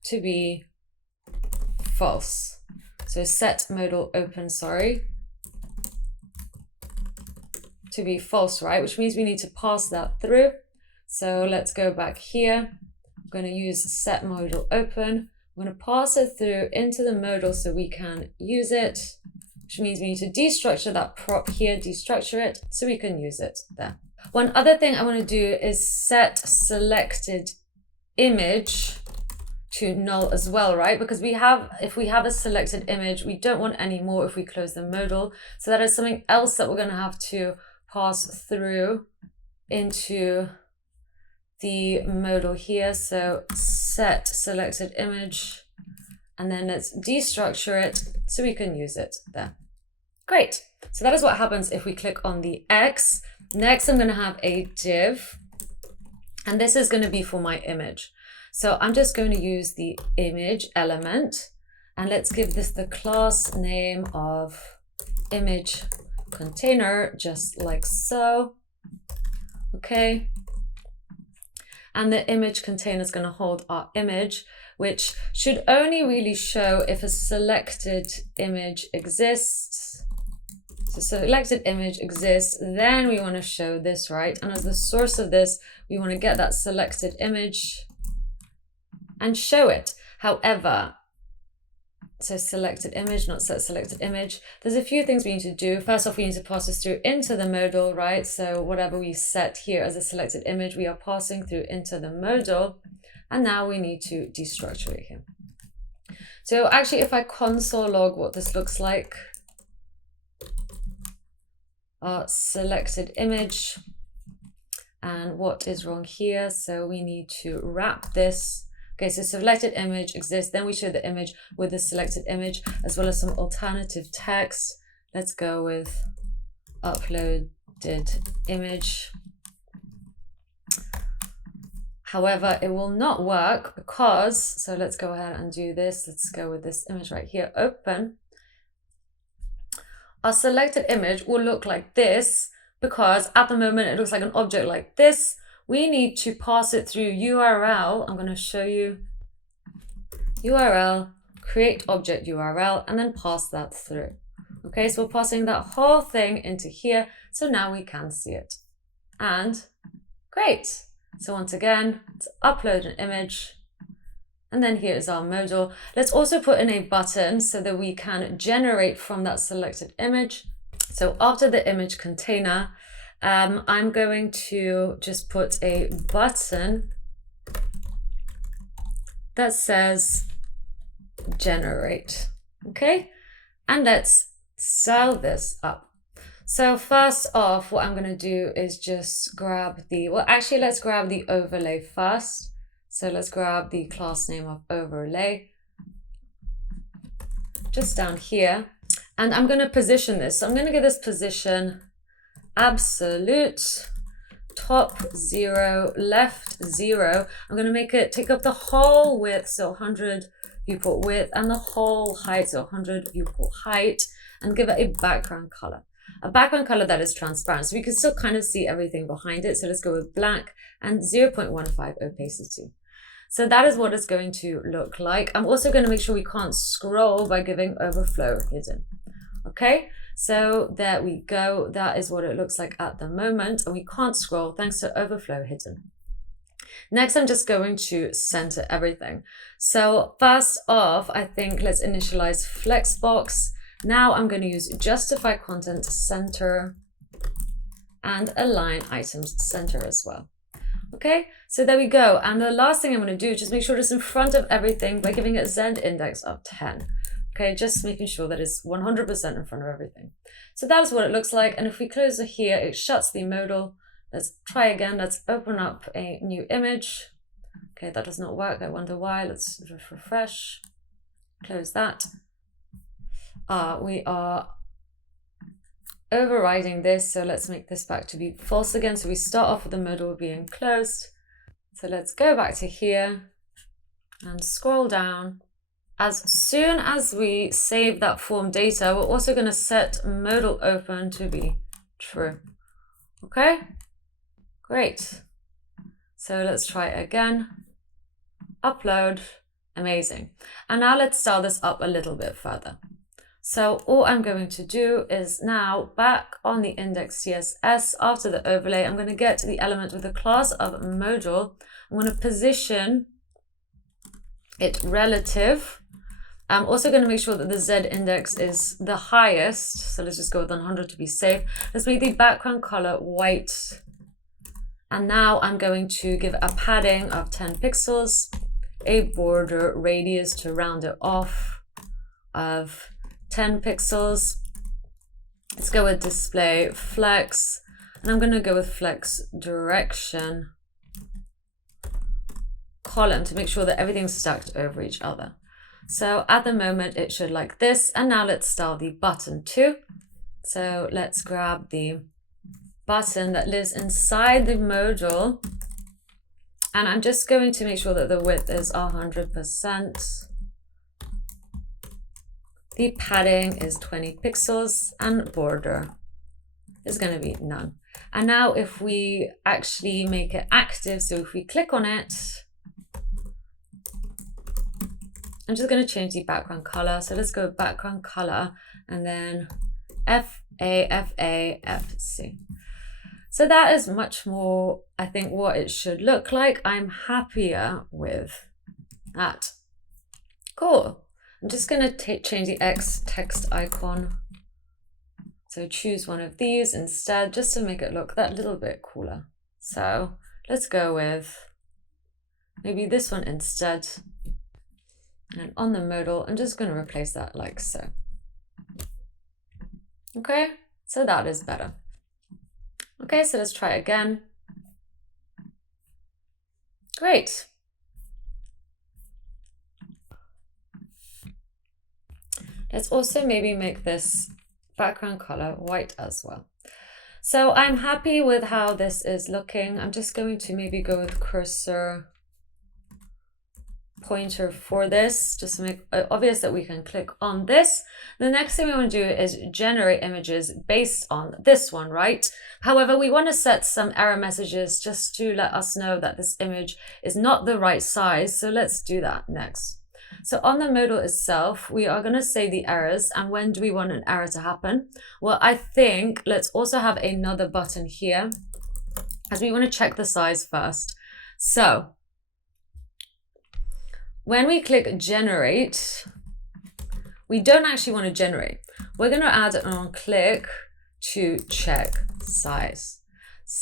to be false. So set modal open, sorry, to be false, right? Which means we need to pass that through. So let's go back here. I'm going to use set modal open. I'm going to pass it through into the modal so we can use it, which means we need to destructure that prop here, destructure it so we can use it there. One other thing I want to do is set selected image to null as well, right? Because if we have a selected image, we don't want any more if we close the modal. So that is something else that we're going to have to pass through into the modal here. So set selected image, and then let's destructure it so we can use it there. Great. So that is what happens if we click on the X. Next, I'm going to have a div, and this is going to be for my image. So I'm just going to use the image element, and let's give this the class name of image container, just like so. Okay. And the image container is going to hold our image, which should only really show if a selected image exists. So selected image exists, then we want to show this, right? And as the source of this, we want to get that selected image and show it. However, so selected image, not set selected image. There's a few things we need to do. First off, we need to pass this through into the modal, right? So whatever we set here as a selected image, we are passing through into the modal. And now we need to destructure it here. So actually, if I console log what this looks like, our selected image, and what is wrong here. So we need to wrap this. Okay, so selected image exists. Then we show the image with the selected image as well as some alternative text. Let's go with uploaded image. However, it will not work because, so let's go ahead and do this. Let's go with this image right here, open. Our selected image will look like this because at the moment it looks like an object like this. We need to pass it through URL. I'm going to show you URL, create object URL, and then pass that through. Okay, so we're passing that whole thing into here. So now we can see it. And great. So once again, let's upload an image. And then here is our modal. Let's also put in a button so that we can generate from that selected image. So after the image container, I'm going to just put a button that says generate. Okay, and let's style this up. So first off, what I'm going to do is just grab the, well, actually, let's grab the overlay first. So let's grab the class name of overlay just down here. And I'm going to position this. So I'm going to give this position absolute, top 0, left 0. I'm going to make it take up the whole width, so 100 viewport width, and the whole height, so 100 viewport height, and give it a background color. A background color that is transparent, so we can still kind of see everything behind it. So let's go with black and 0.15 opacity. So that is what it's going to look like. I'm also going to make sure we can't scroll by giving overflow hidden. Okay, so there we go. That is what it looks like at the moment. And we can't scroll thanks to overflow hidden. Next, I'm just going to center everything. So first off, I think let's initialize flexbox. Now I'm going to use justify content center and align items center as well. Okay, so there we go. And the last thing I'm going to do is just make sure it's in front of everything by giving it Z index of 10. Okay, just making sure that it's 100% in front of everything. So that is what it looks like. And if we close it here, it shuts the modal. Let's try again. Let's open up a new image. Okay, that does not work. I wonder why. Let's just refresh. Close that. We are overriding this. So let's make this back to be false again. So we start off with the modal being closed. So let's go back to here and scroll down. As soon as we save that form data, we're also going to set modal open to be true. Okay, great. So let's try again. Upload. Amazing. And now let's style this up a little bit further. So all I'm going to do is now back on the index CSS after the overlay, I'm going to get the element with the class of modal. I'm going to position it relative. I'm also going to make sure that the Z index is the highest. So let's just go with 100 to be safe. Let's make the background color white. And now I'm going to give a padding of 10 pixels, a border radius to round it off of 10 pixels. Let's go with display flex. And I'm going to go with flex direction column to make sure that everything's stacked over each other. So at the moment it should like this. And now let's style the button too. So let's grab the button that lives inside the modal. And I'm just going to make sure that the width is 100%. The padding is 20 pixels and border is going to be none. And now if we actually make it active, so if we click on it, I'm just going to change the background color. So let's go background color and then FAFC. So that is much more, I think, what it should look like. I'm happier with that. Cool. I'm just going to change the X text icon. So choose one of these instead, just to make it look that little bit cooler. So let's go with maybe this one instead. And on the modal, I'm just going to replace that like so. Okay, so that is better. Okay, so let's try again. Great. Let's also maybe make this background color white as well. So I'm happy with how this is looking. I'm just going to maybe go with cursor pointer for this, just to make it obvious that we can click on this. The next thing we want to do is generate images based on this one, right? However, we want to set some error messages just to let us know that this image is not the right size. So let's do that next. So on the modal itself, we are going to say the errors. And when do we want an error to happen? Well, I think let's also have another button here, as we want to check the size first. So when we click generate, we don't actually want to generate. We're going to add an on click to check size.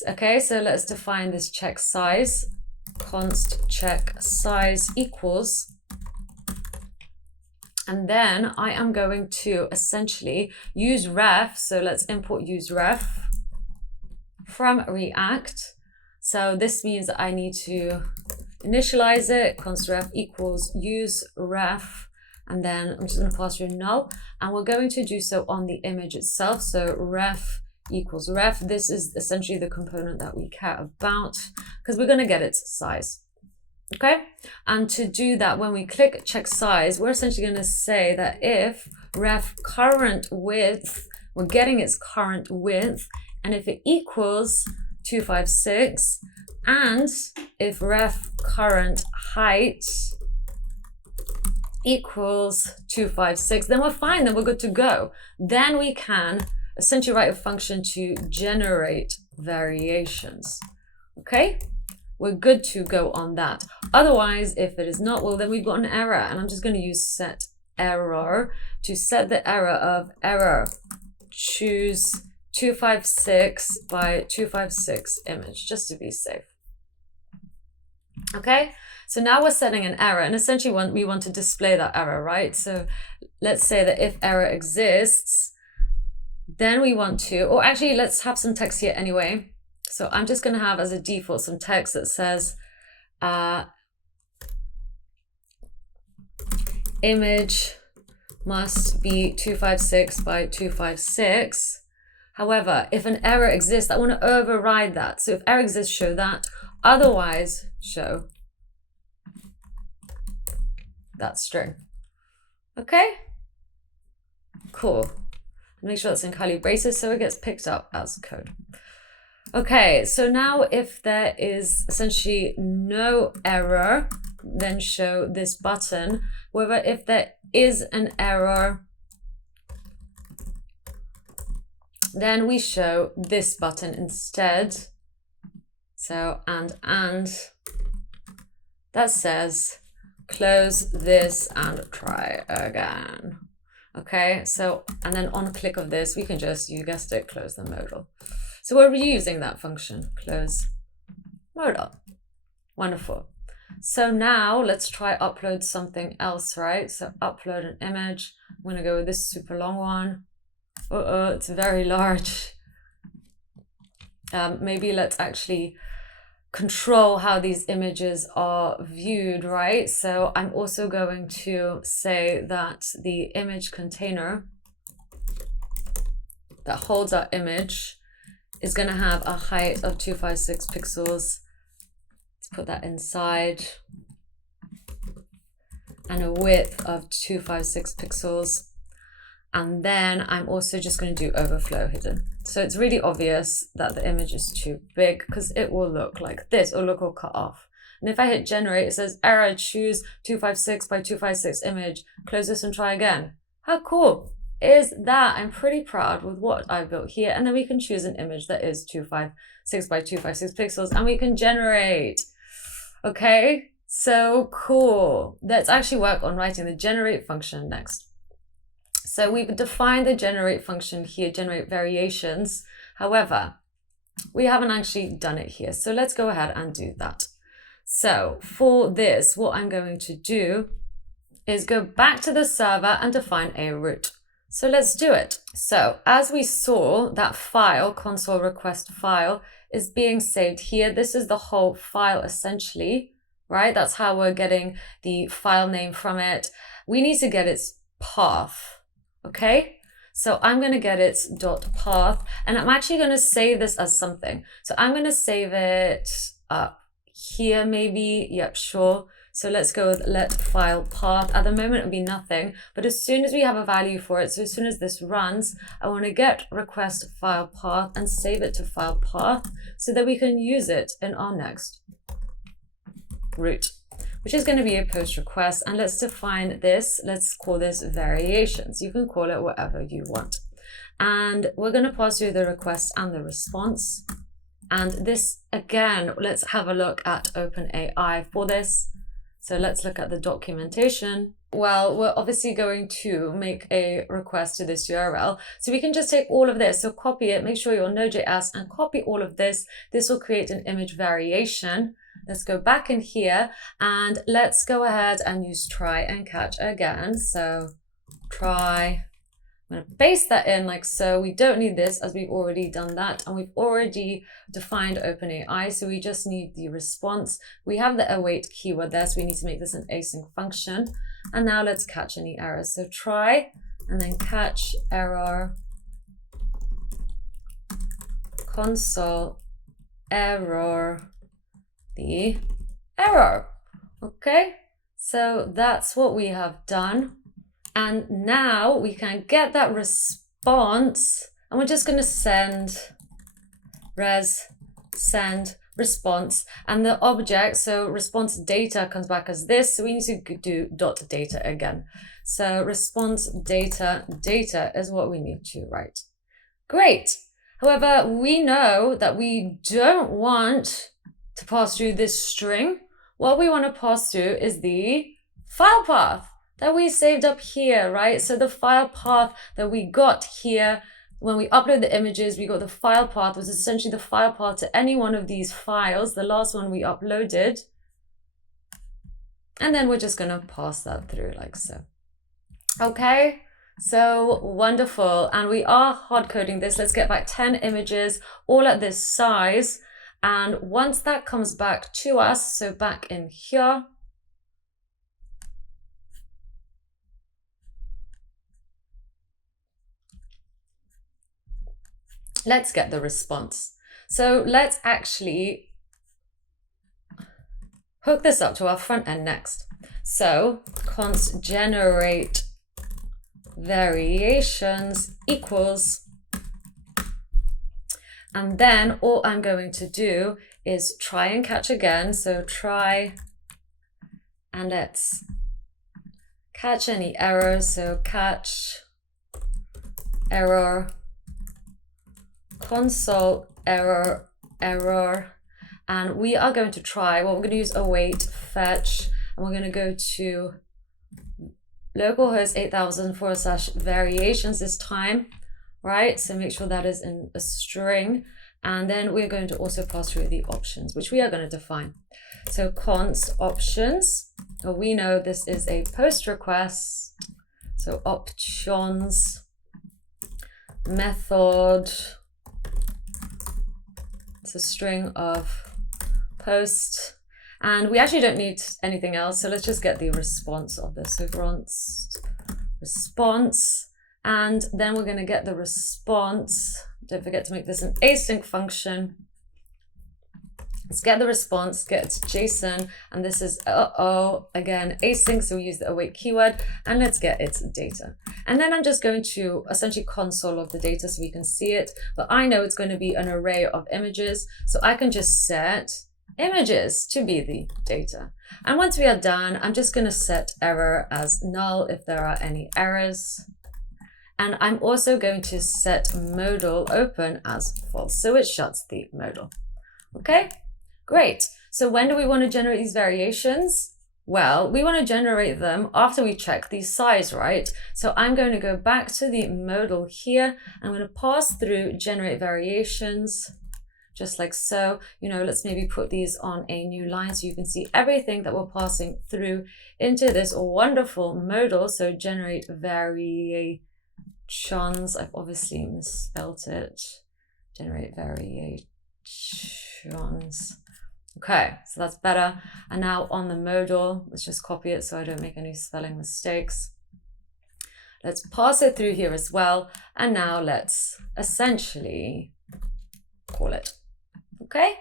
Okay, so let's define this check size. Const check size equals. And then I am going to essentially use ref. So let's import use ref from React. So this means that I need to initialize it, const ref equals use ref, and then I'm just going to pass through null, and we're going to do so on the image itself. So ref equals ref. This is essentially the component that we care about because we're going to get its size. Okay, and to do that, when we click check size, we're essentially going to say that if ref current width, we're getting its current width, and if it equals 256, and if ref current height equals 256, then we're fine, then we're good to go. Then we can essentially write a function to generate variations. Okay, we're good to go on that. Otherwise, if it is not, well, then we've got an error, and I'm just going to use set error to set the error of error. Choose 256 by 256 image, just to be safe. Okay, so now we're setting an error, and essentially we want to display that error, right? So let's say that if error exists, then we want to, or actually let's have some text here anyway. So I'm just going to have as a default some text that says image must be 256 by 256. However, if an error exists, I want to override that. So if error exists, show that. Otherwise, show that string. Okay? Cool. Make sure that's in curly braces so it gets picked up as code. Okay, so now if there is essentially no error, then show this button. However, if there is an error, then we show this button instead. So, and that says close this and try again. Okay, so, and then on click of this, we can just, you guessed it, close the modal. So we're reusing that function, close modal. Wonderful. So now let's try upload something else, right? So upload an image. I'm going to go with this super long one. It's very large. Maybe let's actually control how these images are viewed, right? So I'm also going to say that the image container that holds our image is going to have a height of 256 pixels. Let's put that inside. And a width of 256 pixels. And then I'm also just going to do overflow hidden. So it's really obvious that the image is too big because it will look like this, or look all cut off. And if I hit generate, it says error, choose 256 by 256 image, close this and try again. How cool is that? I'm pretty proud with what I built here. And then we can choose an image that is 256 by 256 pixels and we can generate. Okay, so cool. Let's actually work on writing the generate function next. So we've defined the generate function here, generate variations. However, we haven't actually done it here. So let's go ahead and do that. So for this, what I'm going to do is go back to the server and define a route. So let's do it. So as we saw, that file, console request file, is being saved here. This is the whole file essentially, right? That's how we're getting the file name from it. We need to get its path. Okay, so I'm going to get its .path, and I'm actually going to save this as something. So I'm going to save it up here maybe. Yep, sure. So let's go with let file path. At the moment it'll be nothing, but as soon as we have a value for it, so as soon as this runs, I want to get request file path and save it to file path so that we can use it in our next route, which is going to be a post request. And let's define this. Let's call this variations. You can call it whatever you want. And we're going to pass through the request and the response. And this, again, let's have a look at OpenAI for this. So let's look at the documentation. Well, we're obviously going to make a request to this URL. So we can just take all of this. So copy it, make sure you're Node.js and copy all of this. This will create an image variation. Let's go back in here and let's go ahead and use try and catch again. So try, I'm going to paste that in like so. We don't need this as we've already done that. And we've already defined OpenAI. So we just need the response. We have the await keyword there. So we need to make this an async function. And now let's catch any errors. So try and then catch error, console error, the error. Okay, so that's what we have done. And now we can get that response and we're just going to send send response, and the object, so response data comes back as this. So we need to do dot data again. So response data is what we need to write. Great. However, we know that we don't want to pass through this string. What we want to pass through is the file path that we saved up here, right? So the file path that we got here, when we upload the images, we got the file path, was essentially the file path to any one of these files, the last one we uploaded. And then we're just going to pass that through like so. Okay, so wonderful. And we are hard coding this. Let's get back 10 images, all at this size. And once that comes back to us, so back in here, let's get the response. So let's actually hook this up to our front end next. So const generate variations equals, and then all I'm going to do is try and catch again. So try and let's catch any errors. So catch error, console error, and we are going to try, well, we're going to use await fetch, and we're going to go to localhost 8000 / variations this time, right? So make sure that is in a string. And then we're going to also pass through the options, which we are going to define. So const options, we know this is a post request. So options method, it's a string of post. And we actually don't need anything else. So let's just get the response of this. So response, And then we're going to get the response. Don't forget to make this an async function. Let's get the response, get its JSON, and this is, again, async, so we use the await keyword, and let's get its data. And then I'm just going to essentially console log the data so we can see it, but I know it's going to be an array of images, so I can just set images to be the data. And once we are done, I'm just going to set error as null if there are any errors. And I'm also going to set modal open as false, so it shuts the modal. Okay? Great. So when do we want to generate these variations? Well, we want to generate them after we check the size, right? So I'm going to go back to the modal here. I'm going to pass through generate variations, just like so. You know, let's maybe put these on a new line so you can see everything that we're passing through into this wonderful modal. So generate variations. I've obviously misspelt it. Generate variations. Okay, so that's better. And now on the modal, let's just copy it so I don't make any spelling mistakes. Let's pass it through here as well. And now let's essentially call it. Okay?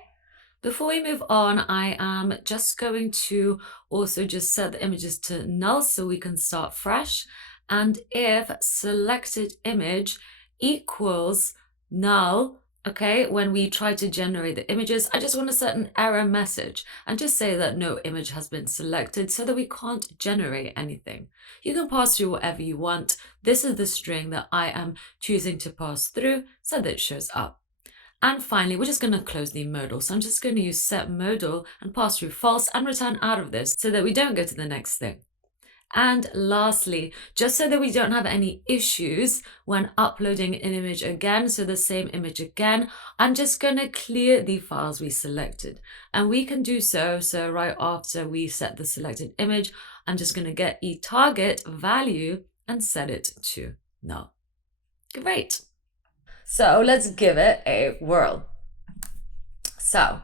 Before we move on, I am just going to also just set the images to null so we can start fresh. And if selected image equals null, okay, when we try to generate the images, I just want to set an error message and just say that no image has been selected so that we can't generate anything. You can pass through whatever you want. This is the string that I am choosing to pass through so that it shows up. And finally, we're just going to close the modal. So I'm just going to use set modal and pass through false and return out of this so that we don't go to the next thing. And lastly, just so that we don't have any issues when uploading an image again, so the same image again, I'm just going to clear the files we selected. And we can do so right after we set the selected image, I'm just going to get eTarget value and set it to null. Great. So let's give it a whirl. So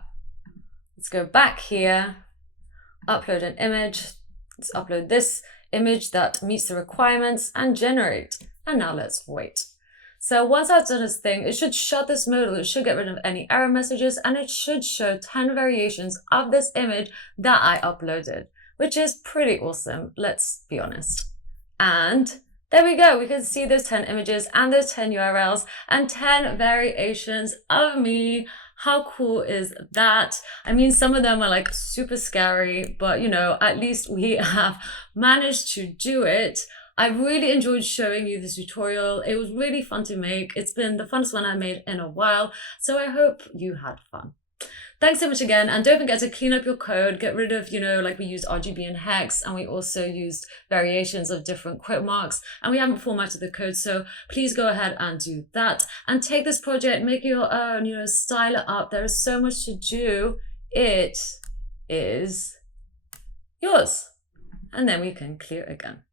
let's go back here, upload an image. Let's upload this image that meets the requirements and generate. And now let's wait. So once that's done its thing, it should shut this modal, it should get rid of any error messages, and it should show 10 variations of this image that I uploaded, which is pretty awesome, let's be honest. And there we go, we can see those 10 images and those 10 URLs and 10 variations of me. How cool is that? I mean, some of them are like super scary, but you know, at least we have managed to do it. I really enjoyed showing you this tutorial. It was really fun to make. It's been the funnest one I made in a while, so I hope you had fun. Thanks so much again, and don't forget to clean up your code, get rid of, you know, like we used RGB and hex, and we also used variations of different quote marks, and we haven't formatted the code, so please go ahead and do that. And take this project, make it your own, you know, style it up. There is so much to do. It is yours. And then we can clear again.